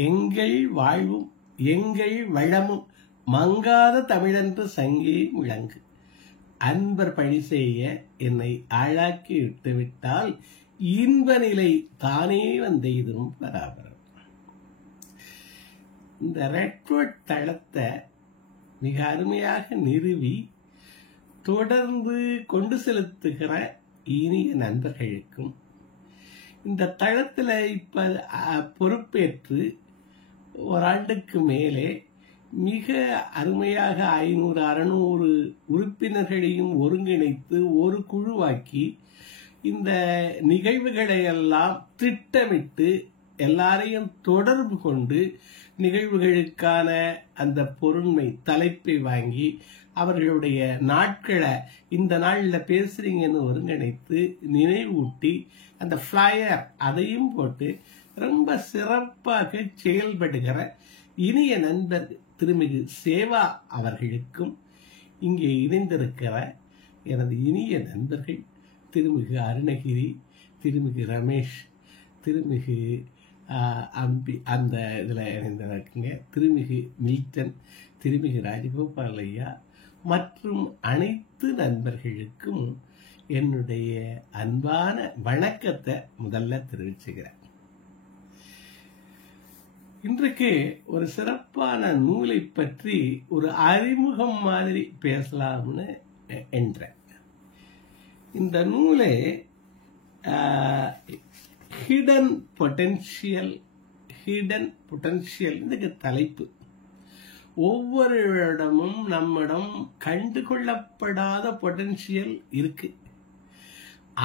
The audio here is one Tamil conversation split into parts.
எங்கள் வாழ்வும் எங்கள் வளமும் மங்காத தமிழென்று சங்கே முழங்கு. அன்பர் பணி செய்ய என்னை ஆளாக்கி விட்டுவிட்டால் இன்ப நிலை தானே வந்தெய்தும் பராபரம். இந்த ரெட்வர்ட் தளத்தை மிக அருமையாக நிறுவி தொடர்ந்து கொண்டு செலுத்துகிற இனிய நண்பர்களுக்கும், இந்த தளத்தில் இப்ப பொறுப்பேற்று ஓராண்டுக்கு மேலே மிக அருமையாக 500-600 உறுப்பினர்களையும் ஒருங்கிணைத்து ஒரு குழுவாக்கி இந்த நிகழ்வுகளை எல்லாம் திட்டமிட்டு எல்லாரையும் தொடர்பு கொண்டு நிகழ்வுகளுக்கான அந்த பொருண்மை தலைப்பை வாங்கி அவர்களுடைய நாட்களை இந்த நாளில் பேசுறீங்கன்னு ஒருங்கிணைத்து நினைவூட்டி அந்த ஃபிளையர் அதையும் போட்டு ரொம்ப சிறப்பாக செயல்படுகிற இனிய நண்பர் திருமிகு சேவா அவர்களுக்கும், இங்கே இணைந்திருக்கிற எனது இனிய நண்பர்கள் திருமிகு அருணகிரி, திருமிகு ரமேஷ், திருமிகு அம்பி, அந்த இதில் இணைந்திருக்குங்க திருமிகு மில்டன், திருமிகு ராஜகோபால் ஐயா மற்றும் அனைத்து நண்பர்களுக்கும் என்னுடைய அன்பான வணக்கத்தை முதல்ல தெரிவிச்சுக்கிறேன். இன்றைக்கு ஒரு சிறப்பான நூலை பற்றி ஒரு அறிமுகம் மாதிரி பேசலாம்னு என்றேன். இந்த நூலை ஹிடன் பொட்டன்ஷியல் இதுக்கு தலைப்பு. ஒவ்வொரு இடமும் நம்மிடம் கண்டுகொள்ளப்படாத பொட்டன்ஷியல் இருக்கு.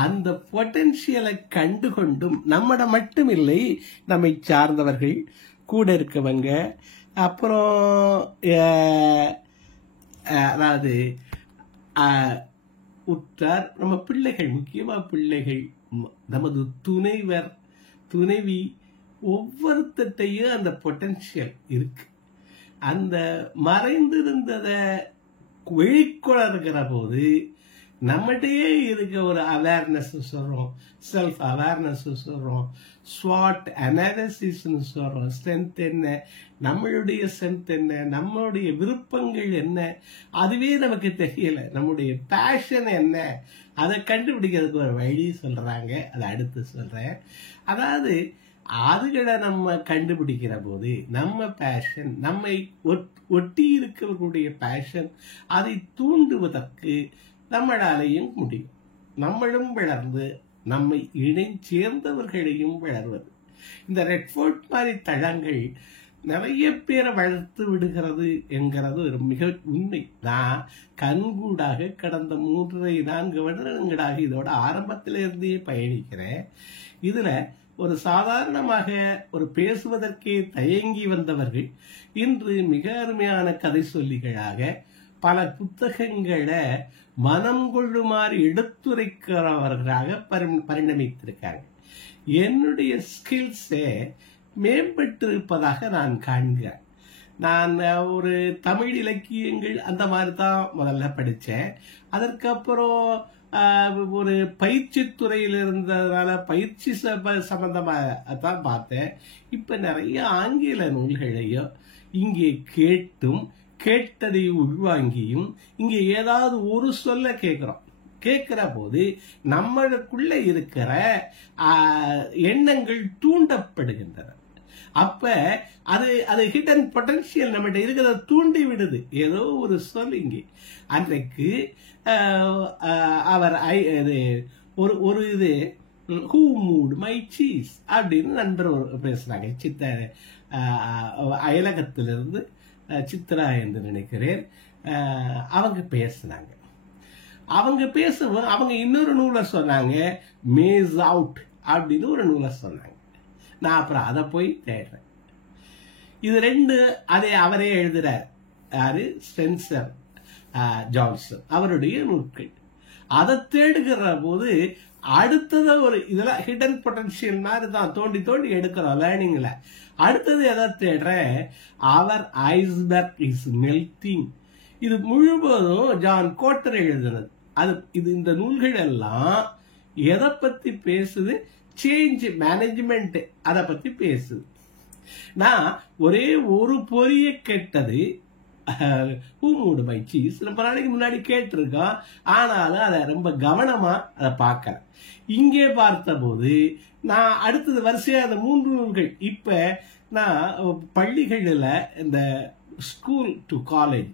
அந்த பொட்டன்ஷியலை கண்டுகொண்டும் நம்மிடம் மட்டும் இல்லை, நம்மை சார்ந்தவர்கள், கூட இருக்கவங்க, அப்புறம் அதாவது உற்றார், நம்ம பிள்ளைகள், முக்கியமா பிள்ளைகள், நமது துணைவர், துணைவி, ஒவ்வொருத்தையும் அந்த பொட்டன்ஷியல் இருக்கு. அந்த மறைந்திருந்ததை வெளிக்கொணர்கிற போது நம்மகிட்டயே இருக்க ஒரு அவேர்னஸ் சொல்றோம், செல்ஃப் அவேர்னஸ் சொல்றோம், ஸ்வாட் அனாலிசிஸ் சொல்றோம். ஸ்ட்ரென்த் என்ன, நம்மளுடைய ஸ்ட்ரென்த் என்ன, நம்மளுடைய விருப்பங்கள் என்ன, அதுவே நமக்கு தெரியல. நம்முடைய பேஷன் என்ன, அதை கண்டுபிடிக்கிறதுக்கு ஒரு வழி சொல்றாங்க. அதை அடுத்து சொல்றேன். அதாவது அதுகளை நம்ம கண்டுபிடிக்கிற போது நம்ம பேஷன், நம்மை ஒட்டி இருக்கிறவர்களுடைய பேஷன், அதை தூண்டுவதற்கு நம்மளாலேயும் முடியும். நம்மளும் வளர்ந்து நம்மை சேர்ந்தவர்களையும் வளர்வது. இந்த ரெட்ஃபோர்ட் மாதிரி தளங்கள் நிறைய பேரை வளர்த்து விடுகிறது என்கிறது ஒரு மிக உண்மை. நான் கண்கூடாக கடந்த 3-4 வருடங்களாக இதோட ஆரம்பத்திலிருந்தே பயணிக்கிறேன். இதுல ஒரு சாதாரணமாக ஒரு பேசுவதற்கே தயங்கி வந்தவர்கள் இன்று மிக அருமையான கதை சொல்லிகளாக பல புத்தகங்களை மனம் கொள்ளுமாறு எடுத்துரைக்கிறவர்களாக பரிணமித்திருக்காங்க. என்னுடைய ஸ்கில்ஸே மேம்பட்டிருப்பதாக நான் காண்கிறேன். நான் ஒரு தமிழ் இலக்கியங்கள் அந்த மாதிரி தான் முதல்ல படித்தேன். அதற்கப்புறம் ஒரு பயிற்சி துறையில் இருந்ததுனால பயிற்சி சம்பந்தமாக தான் பார்த்தேன். இப்ப நிறைய ஆங்கில நூல்களையும் இங்கே கேட்டும் கேட்டதை உள்வாங்கியும் இங்கே ஏதாவது ஒரு சொல்ல கேட்கிற போது நம்மளுக்குள்ள இருக்கிற எண்ணங்கள் தூண்டப்படுகின்றன. அப்ப அது ஹிடன் பொட்டன்ஷியல் நம்மகிட்ட இருக்கிறத தூண்டி விடுது. ஏதோ ஒரு சொல் இங்கே அன்றைக்கு அவர் ஒரு இது ஹூ மூட் மை சீஸ் அப்படின்னு நண்பர் பேசுறாங்க. அயலகத்திலிருந்து சித்ரா என்று நினைக்கிறேன். அவங்க பேசுனாங்க. அவங்க இன்னொரு நூலை சொன்னாங்க, மேஸ் அவுட் அப்படின்னு ஒரு நூலை சொன்னாங்க. நான் அப்புறம் அதை போய் தேடுறேன். இது 2 அதை அவரே எழுதுறார். யாரு? ஸ்பென்சர் ஜான்சன் அவருடைய நூல்கள். அதை தேடுகிற போது அடுத்தது ஒரு இதெல்லாம் ஹிடன் பொட்டன்ஷியல் மாதிரி தான் தோண்டி தோண்டி எடுக்கிறோம் லேர்னிங்ல. அடுத்தது எதை தேடுறேன், அவர் ஐஸ்பர்க் இஸ் மெல்டிங். இது முழுவதும் ஜான் கோட்டர் எழுதுனது. இந்த நூல்கள் எல்லாம் எதை பத்தி பேசுது? சேஞ்ச் மேனேஜ்மெண்ட் அதை பத்தி பேசுது. நான் ஒரே ஒரு பொரிய கேட்டது ஹூ மூடு மை சீஸ் ரொம்ப நாளைக்கு முன்னாடி கேட்டிருக்கோம். ஆனாலும் அதை ரொம்ப கவனமா அதை பார்க்கறேன். இங்கே பார்த்தபோது நான் அடுத்தது வரிசையா அந்த 3 நூல்கள் இப்ப நான் பள்ளிகளில் இந்த school to college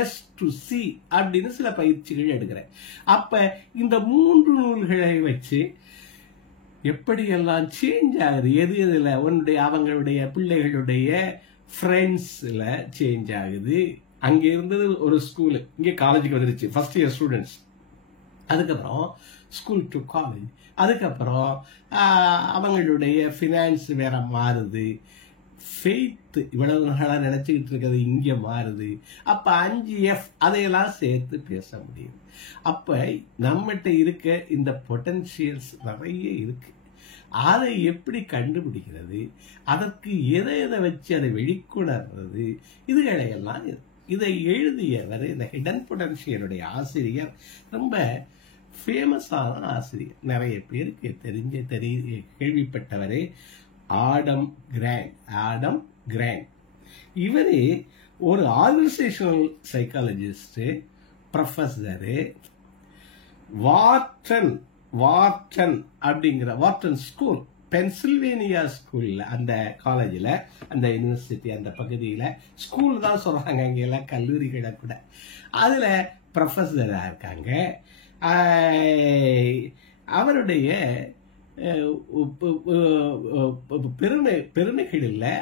S to C அப்படின்னு சில பயிற்சிகள் எடுக்கிறேன். அப்ப இந்த 3 நூல்களை வச்சு எப்படியெல்லாம் சேஞ்ச் ஆகுது, எது எதுல அவங்களுடைய பிள்ளைகளுடைய ஃப்ரெண்ட்ஸ்ல சேஞ்ச் ஆகுது. அங்க இருந்தது ஒரு ஸ்கூலு, இங்கே காலேஜுக்கு வந்துருச்சு, ஃபர்ஸ்ட் இயர் ஸ்டூடெண்ட்ஸ். அதுக்கப்புறம் ஸ்கூல் டு காலேஜ், அதுக்கப்புறம் அவங்களுடைய ஃபினான்ஸ் வேற மாறுது, ஃபெய்த் இவ்வளவு நாளாக நினைச்சுக்கிட்டு இருக்கிறது இங்கே மாறுது. அப்ப 5F அதையெல்லாம் சேர்த்து பேச முடியும். அப்ப நம்மகிட்ட இருக்க இந்த பொட்டன்ஷியல்ஸ் நிறைய இருக்கு. அதை எப்படி கண்டுபிடிக்கிறது, அதற்கு எதை எதை வச்சு அதை வெளிக்கொணர்றது, இதுகளையெல்லாம் இதை எழுதியவர் இந்த ஹிடன் பொட்டன்ஷியலுடைய ஆசிரியர் ரொம்ப ஃபேமஸான ஆசிரியர், நிறைய பேருக்கு கேள்விப்பட்டவரே ஆடம் கிராண்ட். இவரே ஒரு ஆர்கனைசேஷனல் சைக்காலஜிஸ்ட், ப்ரொஃபஸரு. வார்டன் அப்படிங்கிற வார்டன் ஸ்கூல், பென்சில்வேனியா ஸ்கூல்ல, அந்த காலேஜில், அந்த யூனிவர்சிட்டி அந்த பகுதியில் ஸ்கூல் தான் சொல்றாங்க, அங்கே எல்லாம் கல்லூரிகளை கூட. அதுல ப்ரொஃபஸரா இருக்காங்க. அவருடைய பெருமைகள் இல்லை,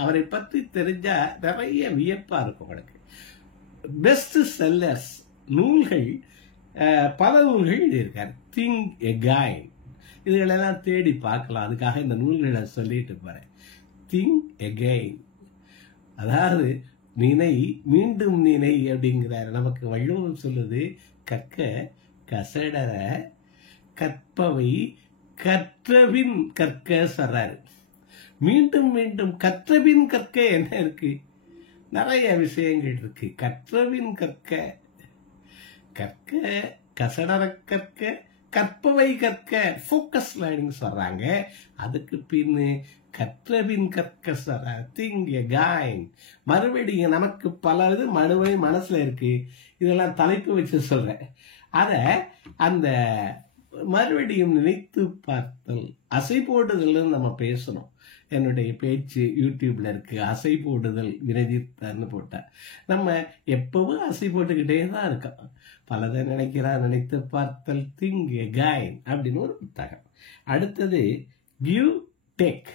அவரை பற்றி தெரிஞ்சா நிறைய வியப்பா இருக்கும் உங்களுக்கு. பெஸ்ட் செல்லர்ஸ் நூல்கள், பல நூல்கள் எழுதியிருக்காரு. திங்க் எகைன், இதுகளெல்லாம் தேடி பார்க்கலாம். அதுக்காக இந்த நூல்களை சொல்லிட்டு போறேன். திங்க் எகைன், அதாவது நினை, மீண்டும் நினை அப்படிங்கிறார். நமக்கு வள்ளுவம் சொல்லுது, கற்க கசடர கற்பவை கற்றபின் கற்க சொல்றாரு. மீண்டும் மீண்டும் கற்றபின் கற்க என்ன இருக்கு, நிறைய விஷயங்கள் இருக்கு. கற்றபின் கற்க, கற்க கசடர கற்க கற்பவை கற்க, போக்கஸ் லேர்னிங் சொல்றாங்க. அதுக்கு பின்னு கற்றபின் கற்க சொல்ற. திங்க் எகைன், மறுபடியும் நமக்கு பல இது மனசுல இருக்கு, இதெல்லாம் தலைப்பு வச்சு சொல்றேன். அத அந்த மறுபடியும் நினைத்து பார்த்தல், அசை போடுதல் நம்ம பேசணும். என்னுடைய பேச்சு யூடியூப்ல இருக்கு, அசை போடுதல் வினதித்தன்னு போட்டா. நம்ம எப்பவும் அசை போட்டுக்கிட்டே தான் இருக்கோம். பலதை நினைத்து பார்த்தல், திங்க் எகைன் அப்படின்னு ஒரு புத்தகம். அடுத்தது கிவ் டேக்,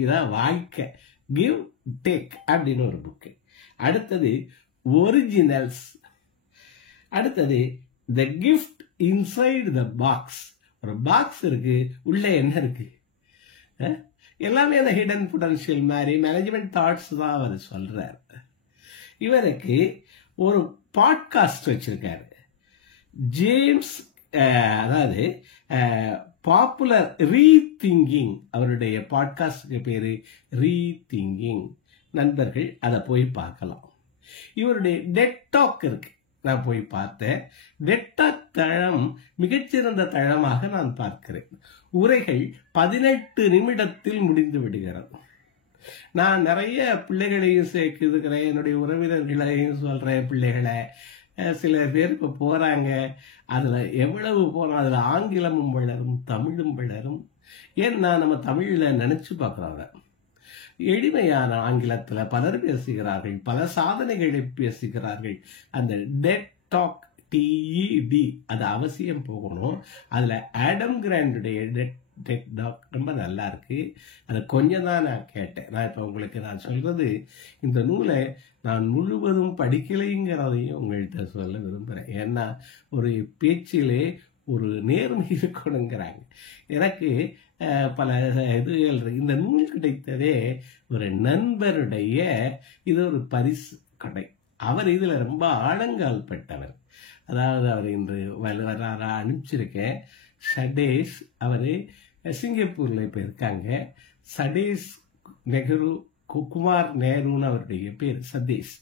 இதான் வாழ்க்கை. கிவ் டேக் அப்படின்னு ஒரு புக்கு. அடுத்தது ஒரிஜினல்ஸ். அடுத்தது த கிஃப்ட் இன்சைட் த பாக்ஸ். ஒரு பாக்ஸ் இருக்கு, உள்ள என்ன இருக்கு, எல்லாமே அந்த ஹிடன் பொட்டன்ஷியல் மாதிரி மேனேஜ்மெண்ட் தாட்ஸ் தான் அவர் சொல்றாரு. இவருக்கு ஒரு பாட்காஸ்ட் வச்சிருக்காரு, ஜேம்ஸ், அதாவது பாப்புலர் ரீதிங்கிங். அவருடைய பாட்காஸ்டுக்கு பேரு ரீதிங்கிங். நண்பர்கள் அதை போய் பார்க்கலாம். இவருடைய டெட் டாக் இருக்கு, நான் போய் பார்த்தேன். டெட் டாக் தளம் மிகச்சிறந்த தளமாக நான் பார்க்கிறேன். உரைகள் 18 நிமிடத்தில் முடிந்து விடுகிறது. நான் நிறைய பிள்ளைகளையும் சேர்க்கிறேன், என்னுடைய உறவினர்களையும் சொல்றேன். பிள்ளைகளை சில பேர் இப்ப போறாங்க, அதுல எவ்வளவு போறோம், அதுல ஆங்கிலமும் வளரும், தமிழும் வளரும். ஏன்னா நம்ம தமிழ்ல நினைச்சு பார்க்கிறோம். எளிமையான ஆங்கிலத்துல பலர் பேசுகிறார்கள், பல சாதனைகளை பேசுகிறார்கள். அந்த டெட் டாக், TED, அது அவசியம் போகணும். அதுல ஆடம் கிராண்டுடைய டெட் டாக் ரொம்ப நல்லா இருக்கு. அதை கொஞ்சம் தான் நான் கேட்டேன். நான் இப்ப உங்களுக்கு நான் சொல்றது, இந்த நூலை நான் முழுவதும் படிக்கலைங்கிறதையும் உங்கள்கிட்ட சொல்ல விரும்புறேன். ஏன்னா ஒரு பேச்சிலே ஒரு நேர்மை இருக்கணுங்கிறாங்க. எனக்கு பல இதுகள், இந்த நூல் கிடைத்ததே ஒரு நண்பருடைய, இது ஒரு பரிசு கடை. அவர் இதுல ரொம்ப ஆழங்கால் பட்டவர். அதாவது அவர் இன்று வராரா அனுப்பிச்சிருக்கேன். சடேஷ், அவரு சிங்கப்பூர்ல இப்ப இருக்காங்க. சடேஷ் நெஹ்ரு, குமார் நேருன்னு அவருடைய பேர், சதீஷ்.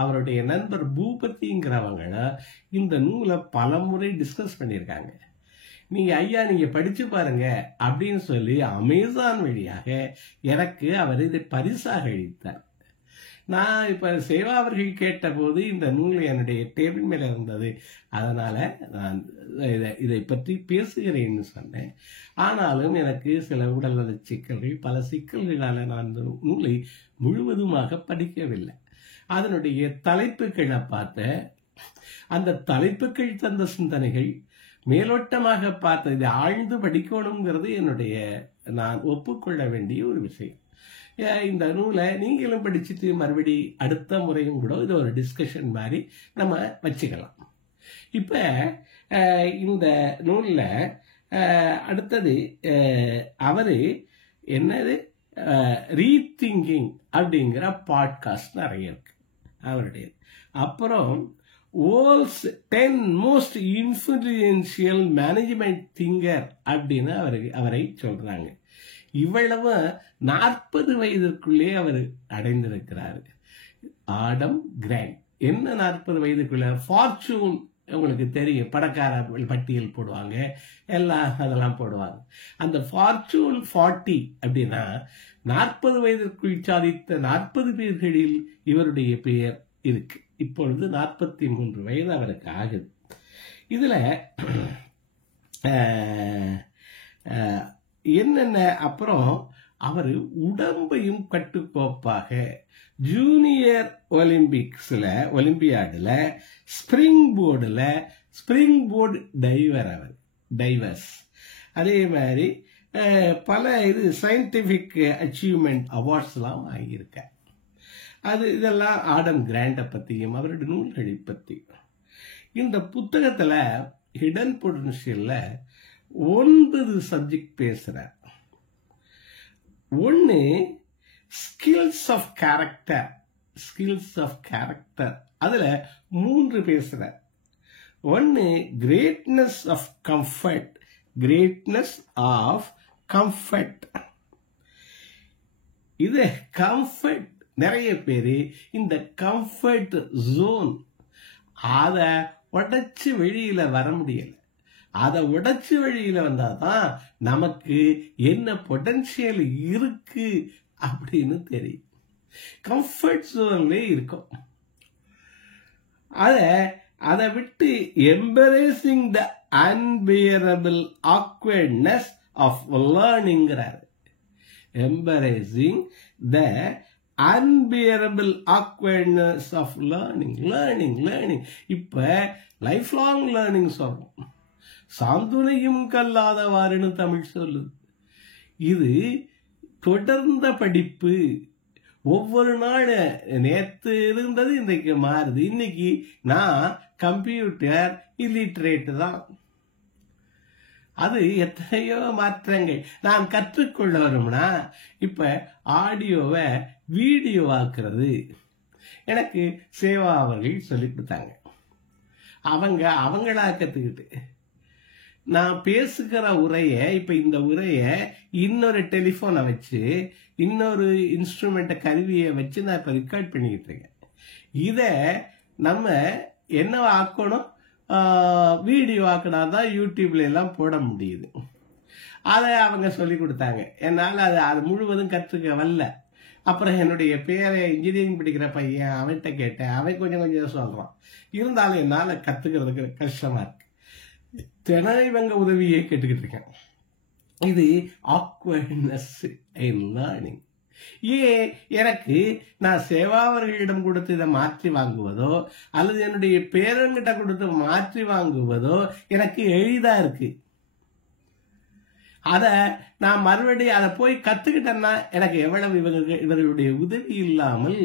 அவருடைய நண்பர் பூபதிங்கிறவங்கள இந்த நூலை பல முறை டிஸ்கஸ் பண்ணியிருக்காங்க. நீங்க படிச்சு பாருங்க அப்படின்னு சொல்லி அமேசான் வழியாக எனக்கு அவர் இதை பரிசாக அளித்தார். நான் இப்ப சேவா அவர்கள் கேட்ட போது இந்த நூல் என்னுடைய டேபிள் மேல இருந்தது, அதனால நான் இதை பற்றி பேசுகிறேன்னு சொன்னேன். ஆனாலும் எனக்கு சில உடல்நல சிக்கல்கள், பல சிக்கல்களால நான் இந்த நூலை முழுவதுமாக படிக்கவில்லை. அதனுடைய தலைப்புகளை பார்த்தேன். அந்த தலைப்புகள் தந்த சிந்தனைகள் மேலோட்டமாக பார்த்த இதை ஆழ்ந்து படிக்கணுங்கிறது நான் ஒப்புக்கொள்ள வேண்டிய ஒரு விஷயம். இந்த நூலை நீங்களும் படிச்சுட்டு மறுபடி அடுத்த முறையும் கூட இது ஒரு டிஸ்கஷன் மாதிரி நம்ம வச்சுக்கலாம். இப்ப இந்த நூல்ல அடுத்தது அவரு என்னது ரீதிங்கிங் அப்படிங்கிற பாட்காஸ்ட் நிறைய இருக்கு அவருடைய. அப்புறம் world's 10 most influential management thinker அப்படின்னு அவரை சொல்றாங்க. இவ்வளவு 40 வயதிற்குள்ளே அவர் அடைந்திருக்கிறார். Adam grand. என்ன 40 வயதுக்குள்ள? ஃபார்ச்சூன் உங்களுக்கு தெரியும், பணக்கார பட்டியல் போடுவாங்க, அதெல்லாம் போடுவாங்க. அந்த ஃபார்ச்சூன் 40 அப்படின்னா 40 வயதிற்குள் சாதித்த 40 பேர்களில் இவருடைய பெயர் இருக்கு. இப்பொழுது 43 வயது அவருக்கு ஆகுது. இதுல என்னென்ன, அப்புறம் அவர் உடம்பையும் கட்டுக்கோப்பாக ஜூனியர் ஒலிம்பியாடுல ஸ்பிரிங் போர்டு டைவர்ஸ், அதே மாதிரி பல சயின்டிபிக் அச்சீவ்மெண்ட் அவார்ட்ஸ் எல்லாம் வாங்கியிருக்க. இதெல்லாம் ஆடம் கிராண்ட பத்தியும் அவருடைய நூல்களை பத்தி. இந்த புத்தகத்துல ஹிடன் பொட்டன்ஷியல்ல 9 சப்ஜெக்ட் பேசுறார். ஒன்னு ஸ்கில்ஸ் ஆஃப் கேரக்டர், அதுல 3 பேசுறார். ஒன்னு கிரேட்னஸ் ஆஃப் கம்ஃபர்ட். இது கம்ஃபர்ட் நிறைய பேரு இந்த கம்ஃபர்ட் ஜோன் அதை உடைச்சு வெளியில வர முடியல. அதை உடைச்சு வெளியில வந்தாதான் நமக்கு என்ன பொட்டன்ஷியல் இருக்கு அப்படின்னு தெரியும். கம்ஃபர்ட் ஜோன்ல இருக்கும். அதை விட்டு embracing the unbearable awkwardness of லேர்னிங்கிறாரு. Embracing the unbearable awkwardness of learning. இப்ப லைஃப் லாங் லேர்னிங் சொல்றோம். சாந்துணையும் கல்லாதவாறுன்னு தமிழ் சொல்லுது. இது தொடர்ந்த படிப்பு. ஒவ்வொரு நாள் நேற்று இருந்தது இன்றைக்கு மாறுது. இன்னைக்கு நான் கம்ப்யூட்டர் இல்லிட்ரேட் தான். அது எத்தனையோ மாற்றங்கள் நான் கற்றுக்கொள்ள வரும்னா, இப்ப ஆடியோவை வீடியோ ஆக்குறது எனக்கு சேவா அவர்கள் சொல்லி கொடுத்தாங்க. அவங்களா கத்துக்கிட்டு நான் பேசுகிற இப்ப இந்த உரைய இன்னொரு டெலிபோனை வச்சு இன்னொரு இன்ஸ்ட்ருமெண்ட் கருவியை வச்சு நான் இப்ப ரெக்கார்ட் பண்ணிக்கிட்டு இருக்கேன். இத நம்ம என்ன ஆக்கணும், வீடியோ ஆக்கினாதான் யூடியூப்ல எல்லாம் போட முடியுது. அதை அவங்க சொல்லி கொடுத்தாங்க. என்னால் அது முழுவதும் கற்றுக்க வரல. அப்புறம் என்னுடைய பேரை இன்ஜினியரிங் படிக்கிற பையன், அவன்கிட்ட கேட்டேன். அவன் கொஞ்சம் சொல்றான். இருந்தாலும் என்னால் கத்துக்கிறதுக்கு கஷ்டமா இருக்கு. தினம் இவங்க உதவியே கேட்டுக்கிட்டு இருக்கேன். இது ஆக்வர்ட்னஸ் இன் லேர்னிங். எனக்கு நான் சேவாவர்களிடம் கொடுத்து இதை மாற்றி வாங்குவதோ அல்லது என்னுடைய பேரன்கிட்ட கொடுத்து மாற்றி வாங்குவதோ எனக்கு எளிதா இருக்கு. நான் மறுபடியும் அதை போய் கத்துக்கிட்டேன்னா எனக்கு எவ்வளவு இவர்களுடைய உதவி இல்லாமல்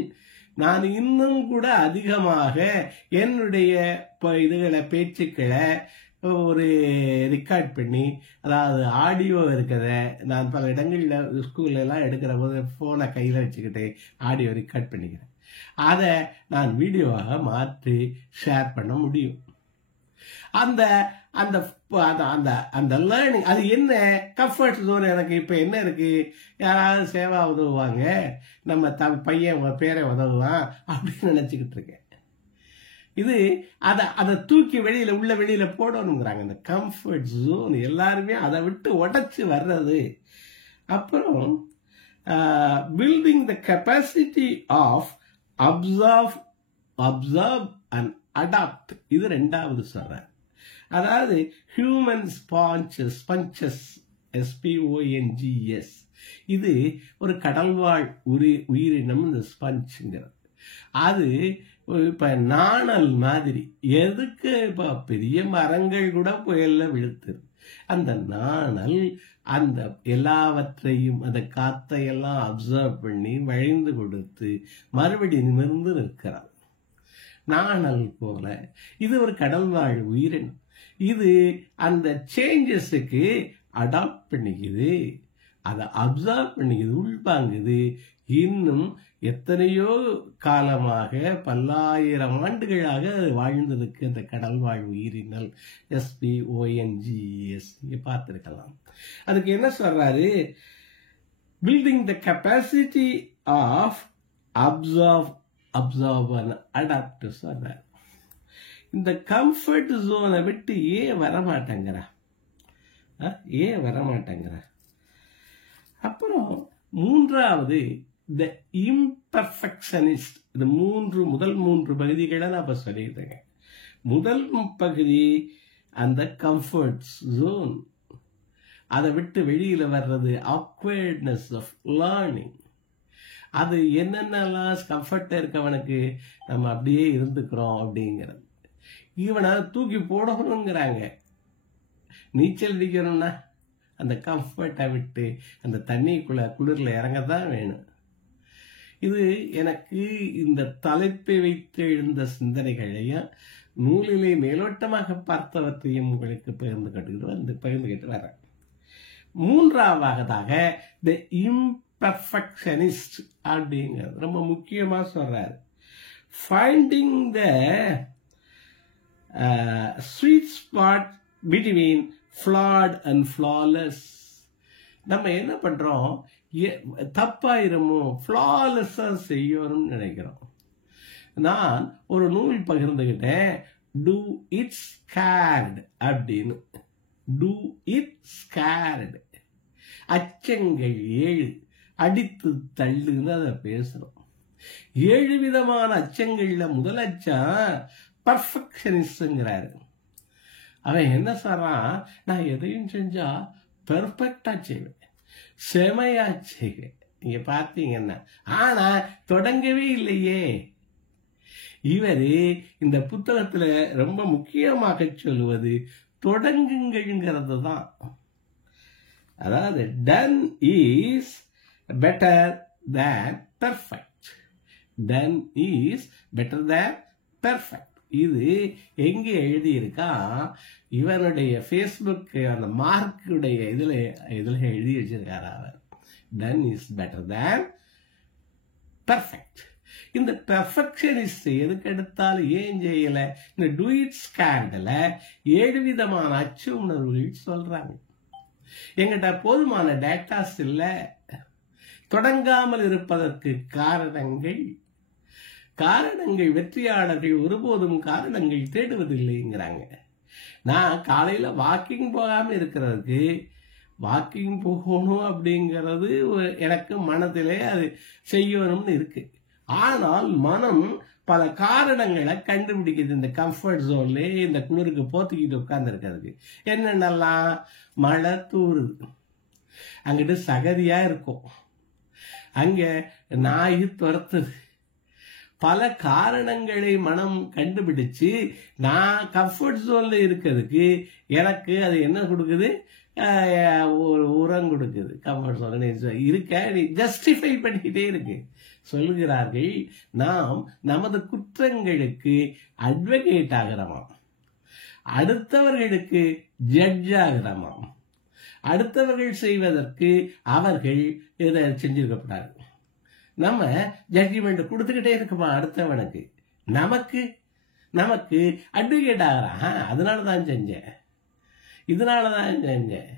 நான் இன்னும் கூட அதிகமாக என்னுடைய பேச்சுக்களை ஒரு ரெக்கார்ட் பண்ணி, அதாவது ஆடியோ இருக்கிறத நான் பல இடங்கள்ல ஸ்கூல்ல எல்லாம் எடுக்கிற போது போனை கையில வச்சுக்கிட்டு ஆடியோ ரெக்கார்ட் பண்ணிக்கிறேன். அதை நான் வீடியோவாக மாற்றி ஷேர் பண்ண முடியும். அந்த அந்த அந்த அந்த லேர்னிங் அது என்ன கம்ஃபர்ட் ஜோன். எனக்கு இப்ப என்ன இருக்கு, யாராவது சேவா உதவுவாங்க, நம்ம பையன் பேரை உதவுவான் அப்படின்னு நினைச்சுக்கிட்டு இருக்கேன். இது அதை தூக்கி உள்ள வெளியில போடணுங்கிறாங்க. இந்த கம்ஃபர்ட் ஜோன் எல்லாருமே அதை விட்டு உடைச்சு வர்றது. அப்புறம் building the capacity of observe and adapt, இது 2வது சொல்றேன். அதாவது ஹியூமன் ஸ்பான்சஸ் SPONGS, இது ஒரு கடல்வாழ் உயிரினம். இந்த ஸ்பஞ்சுங்கிறது அது இப்ப நாணல் மாதிரி. எதுக்கு இப்ப பெரிய மரங்கள் கூட புயல்ல விழுத்துது. அந்த நாணல் அந்த எல்லாவற்றையும் அந்த காத்தையெல்லாம் அப்சர்வ் பண்ணி வழிந்து கொடுத்து மறுபடி நிமிர்ந்து நிற்கிறார். நாணல் போல இது ஒரு கடல்வாழ் உயிரினம். இது அந்த சேஞ்சஸுக்கு அடாப்ட் பண்ணிக்குது, அதை அப்சர்வ் பண்ணிக்குது, உள்வாங்குது. இன்னும் எத்தனையோ காலமாக 1000 ஆண்டுகளாக வாழ்ந்திருக்கு அந்த கடல்வாழ் உயிரினல் SPONGS. நீங்க பார்த்திருக்கலாம். அதுக்கு என்ன சொல்றாரு? Building the capacity of observe and adapt சொல்றாரு. இந்த கம்ஃபர்ட் ஜோனை விட்டு ஏன் வரமாட்டேங்கிறா? அப்புறம் 3வது த இம்பர்ஃபெக்ஷனிஸ்ட். இந்த முதல் 3 பகுதிகளை நான் இப்ப சொல்லிட்டேங்க. முதல் பகுதி அந்த கம்ஃபர்ட் ஜோன், அதை விட்டு வெளியில வர்றது ஆக்வர்ட்னஸ் ஆஃப் லேர்னிங். அது என்னென்னலாம் கம்ஃபர்ட்டா இருக்கவனுக்கு நம்ம அப்படியே இருந்துக்கிறோம் அப்படிங்கிறது. இவனை தூக்கி போடணுங்கிறாங்க. நீச்சல் அடிக்கணும்னா அந்த கம்ஃபர்ட்டை விட்டு அந்த தண்ணிக்குள்ள குளிர்ல இறங்கத்தான் வேணும். இது எனக்கு இந்த தலைப்பை வைத்து எழுந்த சிந்தனைகளையும் நூலிலே மேலோட்டமாக பார்த்தவற்றையும் உங்களுக்கு பகிர்ந்துகிட்டு வரேன். 3வதாக த இம்பர்ஃபெக்ஷனிஸ்ட் அப்படிங்கிறது ரொம்ப முக்கியமா சொல்றாரு. Finding the sweet spot between flat and flawless. நம்ம என்ன பண்றோம்? தப்பாயிரமோ ஃப்ளாலெஸ்ஸா செய்யணும்னு நினைக்கிறோம். நான் ஒரு நூல் பகிர்ந்துகிட்டேன், டூ இட் ஸ்கேர்ட் அப்படின்னு. டூ இட் ஸ்கேர்ட், அச்சங்கள் 7 அடித்து தள்ளுன்னு அதை பேசுறோம். 7 விதமான அச்சங்கள்ல முதல் அச்சம் பர்ஃபெக்ஷனிஸ்ட்ங்கிறாரு. அவன் என்ன சொல்றான்? நான் எதையும் செஞ்சா பெர்ஃபெக்டா செய்வேன், செமையா செய்வேன். நீங்க பார்த்தீங்கன்னா ஆனா தொடங்கவே இல்லையே. இவரு இந்த புத்தகத்துல ரொம்ப முக்கியமாக சொல்லுவது தொடங்குங்கிறது தான். அதாவது done is better than perfect. Done is better than perfect. இது எங்க எழுதி இருக்கா? இவனுடைய ஃபேஸ்புக் அந்த மார்க்குடைய இதுல எழுதி வச்சிருக்காரு அவர். Done is better than perfect. இந்த பெர்ஃபெக்ஷனிஸ்ட் எதுக்கு எடுத்தாலும் ஏன் செய்யல? இந்த டூ இட் ஸ்கேர்ட்ல 7 விதமான அச்சு உணர்வுகள் சொல்றாங்க. எங்கிட்ட போதுமான டேட்டாஸ் இல்ல. தொடங்காமல் இருப்பதற்கு காரணங்கள் வெற்றியாளர்கள் ஒருபோதும் காரணங்கள் தேடுவதில்லைங்கிறாங்க. நான் காலையில வாக்கிங் போகாம இருக்கிறதுக்கு வாக்கிங் போகணும் அப்படிங்கிறது எனக்கு மனதிலே அது செய்யணும்னு இருக்கு. ஆனால் மனம் பல காரணங்களை கண்டுபிடிக்குது. இந்த கம்ஃபர்ட் ஜோன்ல இந்த குளிருக்கு போத்திக்கிட்டு உட்கார்ந்து இருக்கிறதுக்கு என்னென்னலாம்? மழை தூறுது, அங்கிட்டு சகதியா இருக்கும், அங்க நாய் துரத்துது. பல காரணங்களை மனம் கண்டுபிடிச்சு நான் கம்ஃபர்ட் ஜோன்ல இருக்கிறதுக்கு எனக்கு அது என்ன கொடுக்குது? ஒரு உரம் கொடுக்குது. கம்ஃபர்ட் ஜோன்ல இருக்க நீ ஜஸ்டிஃபை பண்ணிக்கிட்டே இருக்கு. சொல்லுகிறார்கள், நாம் நமது குற்றங்களுக்கு அட்வொகேட் ஆகிறோமாம், அடுத்தவர்களுக்கு ஜட்ஜ் ஆகிறோமாம். அடுத்தவர்கள் செய்வதற்கு அவர்கள் இதை செஞ்சிருக்கப்படாது. நம்ம ஜட்ஜ்மெண்ட் கொடுத்துக்கிட்டே இருக்குமா அடுத்தவனுக்கு. நமக்கு அட்வொகேட் ஆகிறான். அதனாலதான் செஞ்சேன், இதனாலதான் செஞ்சேன்,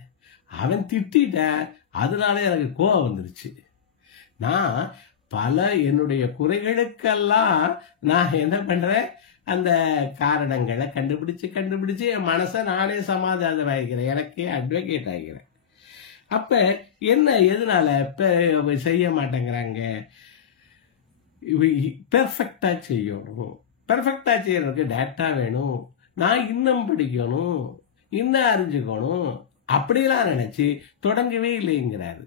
அவன் திட்டான், அதனால எனக்கு கோவம் வந்துருச்சு. நான் பல என்னுடைய குறைகளுக்கெல்லாம் நான் என்ன பண்றேன்? அந்த காரணங்களை கண்டுபிடிச்சு என் மனசை நானே சமாதானம் ஆகிக்கிறேன், எனக்கே அட்வொகேட் ஆகிக்கிறேன். அப்ப என்ன எதனால செய்ய மாட்டேங்கிறாங்க? பெர்ஃபெக்டா செய்யணும். பெர்ஃபெக்டா செய்யறதுக்கு டேட்டா வேணும், நான் இன்னும் படிக்கணும், இன்னும் அறிஞ்சுக்கணும், அப்படிலாம் நினைச்சு தொடங்கவே இல்லைங்கிறாரு.